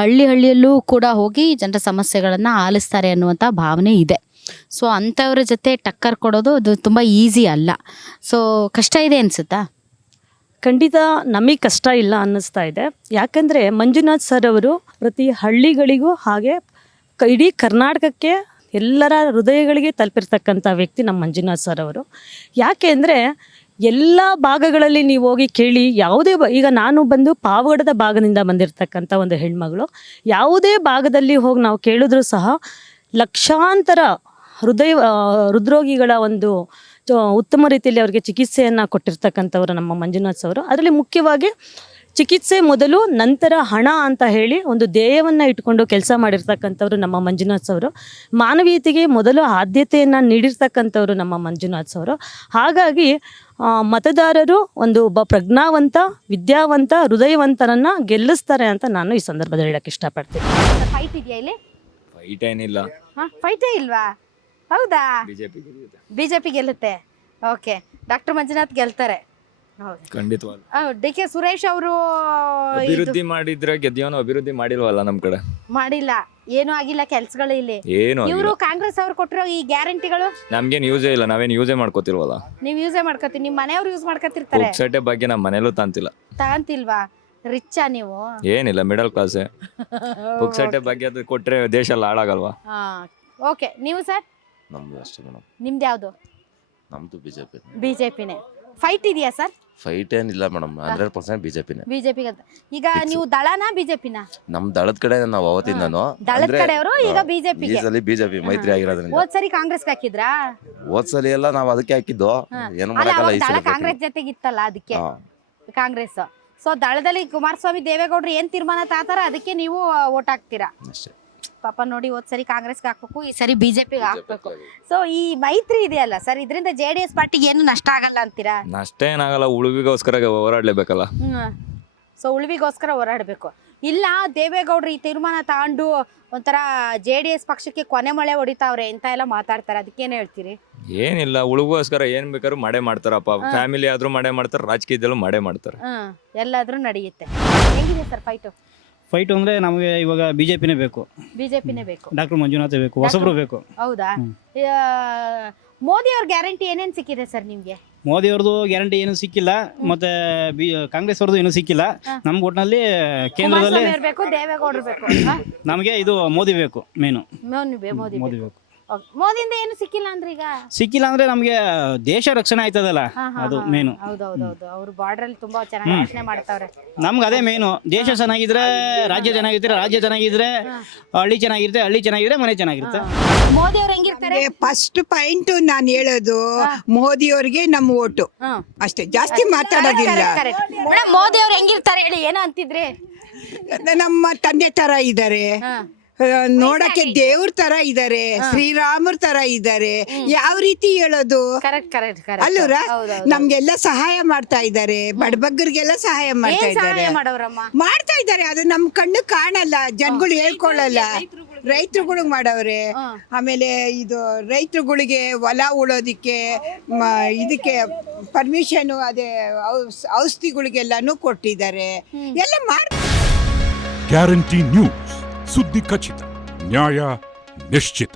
ಹಳ್ಳಿಯಲ್ಲೂ ಕೂಡ ಹೋಗಿ ಜನರ ಸಮಸ್ಯೆಗಳನ್ನು ಆಲಿಸ್ತಾರೆ ಅನ್ನುವಂಥ ಭಾವನೆ ಇದೆ. ಸೊ ಅಂಥವ್ರ ಜೊತೆ ಟಕ್ಕರ್ ಕೊಡೋದು ಅದು ತುಂಬ ಈಸಿ ಅಲ್ಲ. ಸೊ ಕಷ್ಟ ಇದೆ ಅನಿಸುತ್ತಾ? ಖಂಡಿತ ನಮಗೆ ಕಷ್ಟ ಇಲ್ಲ ಅನ್ನಿಸ್ತಾ ಇದೆ. ಯಾಕಂದರೆ ಮಂಜುನಾಥ್ ಸರ್ ಅವರು ಪ್ರತಿ ಹಳ್ಳಿಗಳಿಗೂ ಹಾಗೆ ಇಡೀ ಕರ್ನಾಟಕಕ್ಕೆ ಎಲ್ಲರ ಹೃದಯಗಳಿಗೆ ತಲುಪಿರ್ತಕ್ಕಂಥ ವ್ಯಕ್ತಿ ನಮ್ಮ ಮಂಜುನಾಥ್ ಸರ್ ಅವರು. ಯಾಕೆ ಅಂದರೆ ಎಲ್ಲ ಭಾಗಗಳಲ್ಲಿ ನೀವು ಹೋಗಿ ಕೇಳಿ, ಯಾವುದೇ ಈಗ ನಾನು ಬಂದು ಪಾವಗಡದ ಭಾಗದಿಂದ ಬಂದಿರತಕ್ಕಂಥ ಒಂದು ಹೆಣ್ಮಗಳು, ಯಾವುದೇ ಭಾಗದಲ್ಲಿ ಹೋಗಿ ನಾವು ಕೇಳಿದ್ರೂ ಸಹ ಲಕ್ಷಾಂತರ ಹೃದ್ರೋಗಿಗಳ ಒಂದು ಉತ್ತಮ ರೀತಿಯಲ್ಲಿ ಅವರಿಗೆ ಚಿಕಿತ್ಸೆಯನ್ನು ಕೊಟ್ಟಿರ್ತಕ್ಕಂಥವ್ರು ನಮ್ಮ ಮಂಜುನಾಥ್ ಅವರು. ಅದರಲ್ಲಿ ಮುಖ್ಯವಾಗಿ ಚಿಕಿತ್ಸೆ ಮೊದಲು, ನಂತರ ಹಣ ಅಂತ ಹೇಳಿ ಒಂದು ಧ್ಯೇಯವನ್ನು ಇಟ್ಕೊಂಡು ಕೆಲಸ ಮಾಡಿರ್ತಕ್ಕಂಥವ್ರು ನಮ್ಮ ಮಂಜುನಾಥ್ ಅವರು. ಮಾನವೀಯತೆಗೆ ಮೊದಲು ಆದ್ಯತೆಯನ್ನು ನೀಡಿರ್ತಕ್ಕಂಥವ್ರು ನಮ್ಮ ಮಂಜುನಾಥ್ ಅವರು. ಹಾಗಾಗಿ ಮತದಾರರು ಒಂದು ಒಬ್ಬ ಪ್ರಜ್ಞಾವಂತ, ವಿದ್ಯಾವಂತ, ಹೃದಯವಂತರನ್ನು ಗೆಲ್ಲಿಸ್ತಾರೆ ಅಂತ ನಾನು ಈ ಸಂದರ್ಭದಲ್ಲಿ ಹೇಳಕ್ಕೆ ಇಷ್ಟಪಡ್ತೀನಿ. ಫೈಟ್ ಇದೆಯಾ ಇಲ್ಲಿ? ಫೈಟ್ ಏನಿಲ್ಲ, ಫೈಟೇ ಇಲ್ವಾ? ಹೌದಾ? ಬಿಜೆಪಿ ಗೆಲ್ಲುತ್ತೆ. ಓಕೆ. ಡಾಕ್ಟರ್ ಮಂಜುನಾಥ್ ಗೆಲ್ತಾರೆ. ಖಂಡಿತವಾಗ್ಲೂ. ಡಿ ಕೆ ಸುರೇಶ್ ಅವರು ಅಭಿವೃದ್ಧಿ ಮಾಡಿದ್ರೆ ಗೆದ್ದಿಯವನು, ಅಭಿವೃದ್ಧಿ ಮಾಡಿಲ್ವಲ್ಲ ನಮ್ಮ ಕಡೆ. ಮಾಡಿಲ್ಲ, ಏನೂ ಆಗಿಲ್ಲ ಕೆಲಸಗಳು ಇಲ್ಲಿ. ಏನು ಇವರು ಕಾಂಗ್ರೆಸ್ ಅವ್ರು ಕೊಟ್ಟಿರೋ ಈ ಗ್ಯಾರಂಟಿಗಳು ನಮ್ಗೇನು ಯೂಸೇ ಇಲ್ಲ, ನಾವೇನು ಯೂಸೇ ಮಾಡ್ಕೋತಿಲ್ವಲ್ಲ. ನೀವು ಯೂಸೇ ಮಾಡ್ಕೊತೀವಿ, ನಿಮ್ಮ ಮನೆಯವ್ರು ಯೂಸ್ ಮಾಡ್ಕೊತಿರ್ತಾರೆ. ಪುಕ್ಸಟ್ಟೆ ಬಗ್ಗೆ ನಮ್ಮ ಮನೇಲೂ ತಂತಿಲ್ಲ. ತಗಂತಿಲ್ವಾ? ರಿಚ್ಚಾ ನೀವು? ಏನಿಲ್ಲ, ಮಿಡಲ್ ಕ್ಲಾಸೇ. ಪುಕ್ಸಟ್ಟೆ ಬಗ್ಗೆ ಅದು ಕೊಟ್ರೆ ದೇಶ ಎಲ್ಲ ಹಾಳಾಗಲ್ವಾ? ಓಕೆ. ನೀವು ಸರ್? ನಮ್ದು ಅಷ್ಟೇ ಮೇಡಮ್. ನಿಮ್ದು ಯಾವುದು? ನಮ್ದು ಬಿಜೆಪಿ. ಬಿಜೆಪಿನೇ. ಫೈಟ್ ಇದೆಯಾ ಸರ್? ಫೈಟ್ ಏನಿಲ್ಲ ಮೇಡಮ್, 100% ಬಿಜೆಪಿನೇ. ಬಿಜೆಪಿ. ಈಗ ನೀವು ದಳನಾ ಬಿಜೆಪಿನ? ನಮ್ ದಳದ ಕಡೆ ನಾವು ಅವತ್ತಿಂದನು ದಳದ ಕಡೆಯವರು ಈಗ ಬಿಜೆಪಿಗೆ. ಈ ಸಲ ಬಿಜೆಪಿ ಮೈತ್ರಿ ಆಗಿರೋದ್ರಿಂದ. ಹೋದ್ ಸರಿ ಕಾಂಗ್ರೆಸ್ ಹಾಕಿದ್ರಾ? ಹೋದ್ ಸಲ ಎಲ್ಲ ನಾವು ಅದಕ್ಕೆ ಹಾಕಿದ್ದು, ಏನು ಮಾಡಕ್ಕಲ್ಲ. ಈ ದಳ ಸಲ ಕಾಂಗ್ರೆಸ್ ಜೊತೆಗಿತ್ತಲ್ಲ, ಅದಕ್ಕೆ ಕಾಂಗ್ರೆಸ್. ಸೊ ದಳದಲ್ಲಿ ಕುಮಾರಸ್ವಾಮಿ ದೇವೇಗೌಡರು ಏನ್ ತೀರ್ಮಾನ ತಾತಾರ ಅದಕ್ಕೆ ನೀವು ಓಟ್ ಹಾಕ್ತೀರಾ ಅಷ್ಟೇ. ಪಾಪ ನೋಡಿ, ಹೋದ್ ಸರಿ ಕಾಂಗ್ರೆಸ್ಗೆ ಹಾಕ್ಬೇಕು, ಈ ಸರಿ ಬಿಜೆಪಿಗೆ ಹಾಕ್ಬೇಕು. ಸೊ ಈ ಮೈತ್ರಿ ಇದೆಯಲ್ಲ ಸರ್, ಇದರಿಂದ JDS ಪಾರ್ಟಿಗೆ ಏನು ನಷ್ಟ ಆಗಲ್ಲ ಅಂತೀರಾ? ನಷ್ಟ ಏನಾಗಲ್ಲ, ಉಳುವಿಗೋಸ್ಕರ ಹೋರಾಡ್ಲೇಬೇಕಲ್ಲ. ಸೊ ಉಳಿವಿಗೋಸ್ಕರ ಹೋರಾಡಬೇಕು. ಇಲ್ಲ ದೇವೇಗೌಡರು ಈ ತೀರ್ಮಾನ ತಗೊಂಡು ಒಂಥರ JDS ಪಕ್ಷಕ್ಕೆ ಕೊನೆ ಮಳೆ ಹೊಡಿತಾವ್ರೆ ಅಂತ ಎಲ್ಲ ಮಾತಾಡ್ತಾರೆ, ಅದಕ್ಕೇನು ಹೇಳ್ತೀರಿ? ಏನಿಲ್ಲ, ಉಳುಗೋಸ್ಕರ ಏನ್ ಬೇಕಾದ್ರೂ ಮಾಡೇ ಮಾಡ್ತಾರಪ್ಪ. ಫ್ಯಾಮಿಲಿ ಆದ್ರೂ ಮಾಡೇ ಮಾಡ್ತಾರೆ, ರಾಜಕೀಯದಲ್ಲೂ ಮಾಡೇ ಮಾಡ್ತಾರೆ. ಎಲ್ಲಾದ್ರೂ ನಡೆಯುತ್ತೆ. ಹೆಂಗಿದೆ ಸರ್ ಫೈಟು ಅಂದರೆ ನಮಗೆ ಇವಾಗ ಬಿಜೆಪಿನೇ ಬೇಕು, ಬಿಜೆಪಿನೇ ಬೇಕು, ಡಾಕ್ಟರ್ ಮಂಜುನಾಥ್ ಬೇಕು, ಹೊಸಬ್ರು ಬೇಕು. ಹೌದಾ? ಮೋದಿ ಅವ್ರ ಗ್ಯಾರಂಟಿ ಏನೇನು ಸಿಕ್ಕಿದೆ ಸರ್ ನಿಮ್ಗೆ? ಮೋದಿ ಅವ್ರದ್ದು ಗ್ಯಾರಂಟಿ ಏನು ಸಿಕ್ಕಿಲ್ಲ, ಮತ್ತೆ ಕಾಂಗ್ರೆಸ್ ಅವ್ರದ್ದು ಏನು ಸಿಕ್ಕಿಲ್ಲ. ನಮ್ಗೆ ಒಟ್ಟಿನಲ್ಲಿ ಕೇಂದ್ರದಲ್ಲಿ ದೇವೇಗೌಡರು ಬೇಕು. ನಮಗೆ ಇದು ಮೋದಿ ಬೇಕು, ಮೇನು ಮೋದಿ ಬೇಕು. ಮೋದಿಯಿಂದ ಏನು ಸಿಕ್ಕಿಲ್ಲ ಅಂದ್ರೆ ಈಗ ಸಿಕ್ಕಿಲ್ಲ ಅಂದ್ರೆ ನಮಗೆ ದೇಶ ರಕ್ಷಣೆ ಆಯ್ತದಲ್ಲ, ಅದು ಮೇನು. ಹೌದೌದು, ಅವರು ಬಾರ್ಡರ್ ಅಲ್ಲಿ ತುಂಬಾ ಚೆನ್ನಾಗಿ ರಕ್ಷಣೆ ಮಾಡ್ತಾವ್ರೆ. ನಮ್ಗೆ ಅದೇ ಮೇನು. ದೇಶ ಚೆನ್ನಾಗಿದ್ರೆ ರಾಜ್ಯ ಚೆನ್ನಾಗಿದ್ರೆ, ರಾಜ್ಯ ಚೆನ್ನಾಗಿದ್ರೆ ಹಳ್ಳಿ ಚೆನ್ನಾಗಿರುತ್ತೆ, ಹಳ್ಳಿ ಚೆನ್ನಾಗಿದ್ರೆ ಮನೆ ಚೆನ್ನಾಗಿರುತ್ತೆ. ಮೋದಿ ಅವ್ರು ಹೆಂಗಿರ್ತಾರೆ? ಫಸ್ಟ್ ಪಾಯಿಂಟ್ ನಾನು ಹೇಳೋದು, ಮೋದಿ ಅವ್ರಿಗೆ ನಮ್ಮ ಓಟು ಅಷ್ಟೇ, ಜಾಸ್ತಿ ಮಾತಾಡೋದಿಲ್ಲ. ಮೋದಿ ಅವ್ರು ಹೆಂಗಿರ್ತಾರೆ ಹೇಳಿ, ಏನೋ ಅಂತಿದ್ರೆ? ನಮ್ಮ ತಂದೆ ತರ ಇದ್ದಾರೆ, ನೋಡಕ್ಕೆ ದೇವ್ರ ತರ ಇದ್ದಾರೆ, ಶ್ರೀರಾಮರ್ ತರ ಇದ್ದಾರೆ. ಯಾವ ರೀತಿ ಹೇಳೋದು ಅಲ್ಲೂರ? ನಮ್ಗೆಲ್ಲ ಸಹಾಯ ಮಾಡ್ತಾ ಇದ್ದಾರೆ, ಬಡಬಗ್ಗರಿಗೆಲ್ಲ ಸಹಾಯ ಮಾಡ್ತಾ ಇದ್ದಾರೆ. ಅದು ನಮ್ ಕಣ್ಣು ಕಾಣಲ್ಲ, ಜನಗಳು ಹೇಳ್ಕೊಳ್ಳಲ್ಲ. ರೈತರುಗಳಿಗೆ ಮಾಡವ್ರೆ. ಆಮೇಲೆ ಇದು ರೈತರುಗಳಿಗೆ ಹೊಲ ಉಳೋದಿಕ್ಕೆ ಇದಕ್ಕೆ ಪರ್ಮಿಷನ್, ಅದೇ ಔಷಧಿಗಳಿಗೆಲ್ಲಾನು ಕೊಟ್ಟಿದ್ದಾರೆ, ಎಲ್ಲ ಮಾಡ್ತಾರೆ. ಗ್ಯಾರಂಟಿ ನ್ಯೂಸ್, ಸುದ್ದಿ ಖಚಿತ, ನ್ಯಾಯ ನಿಶ್ಚಿತ.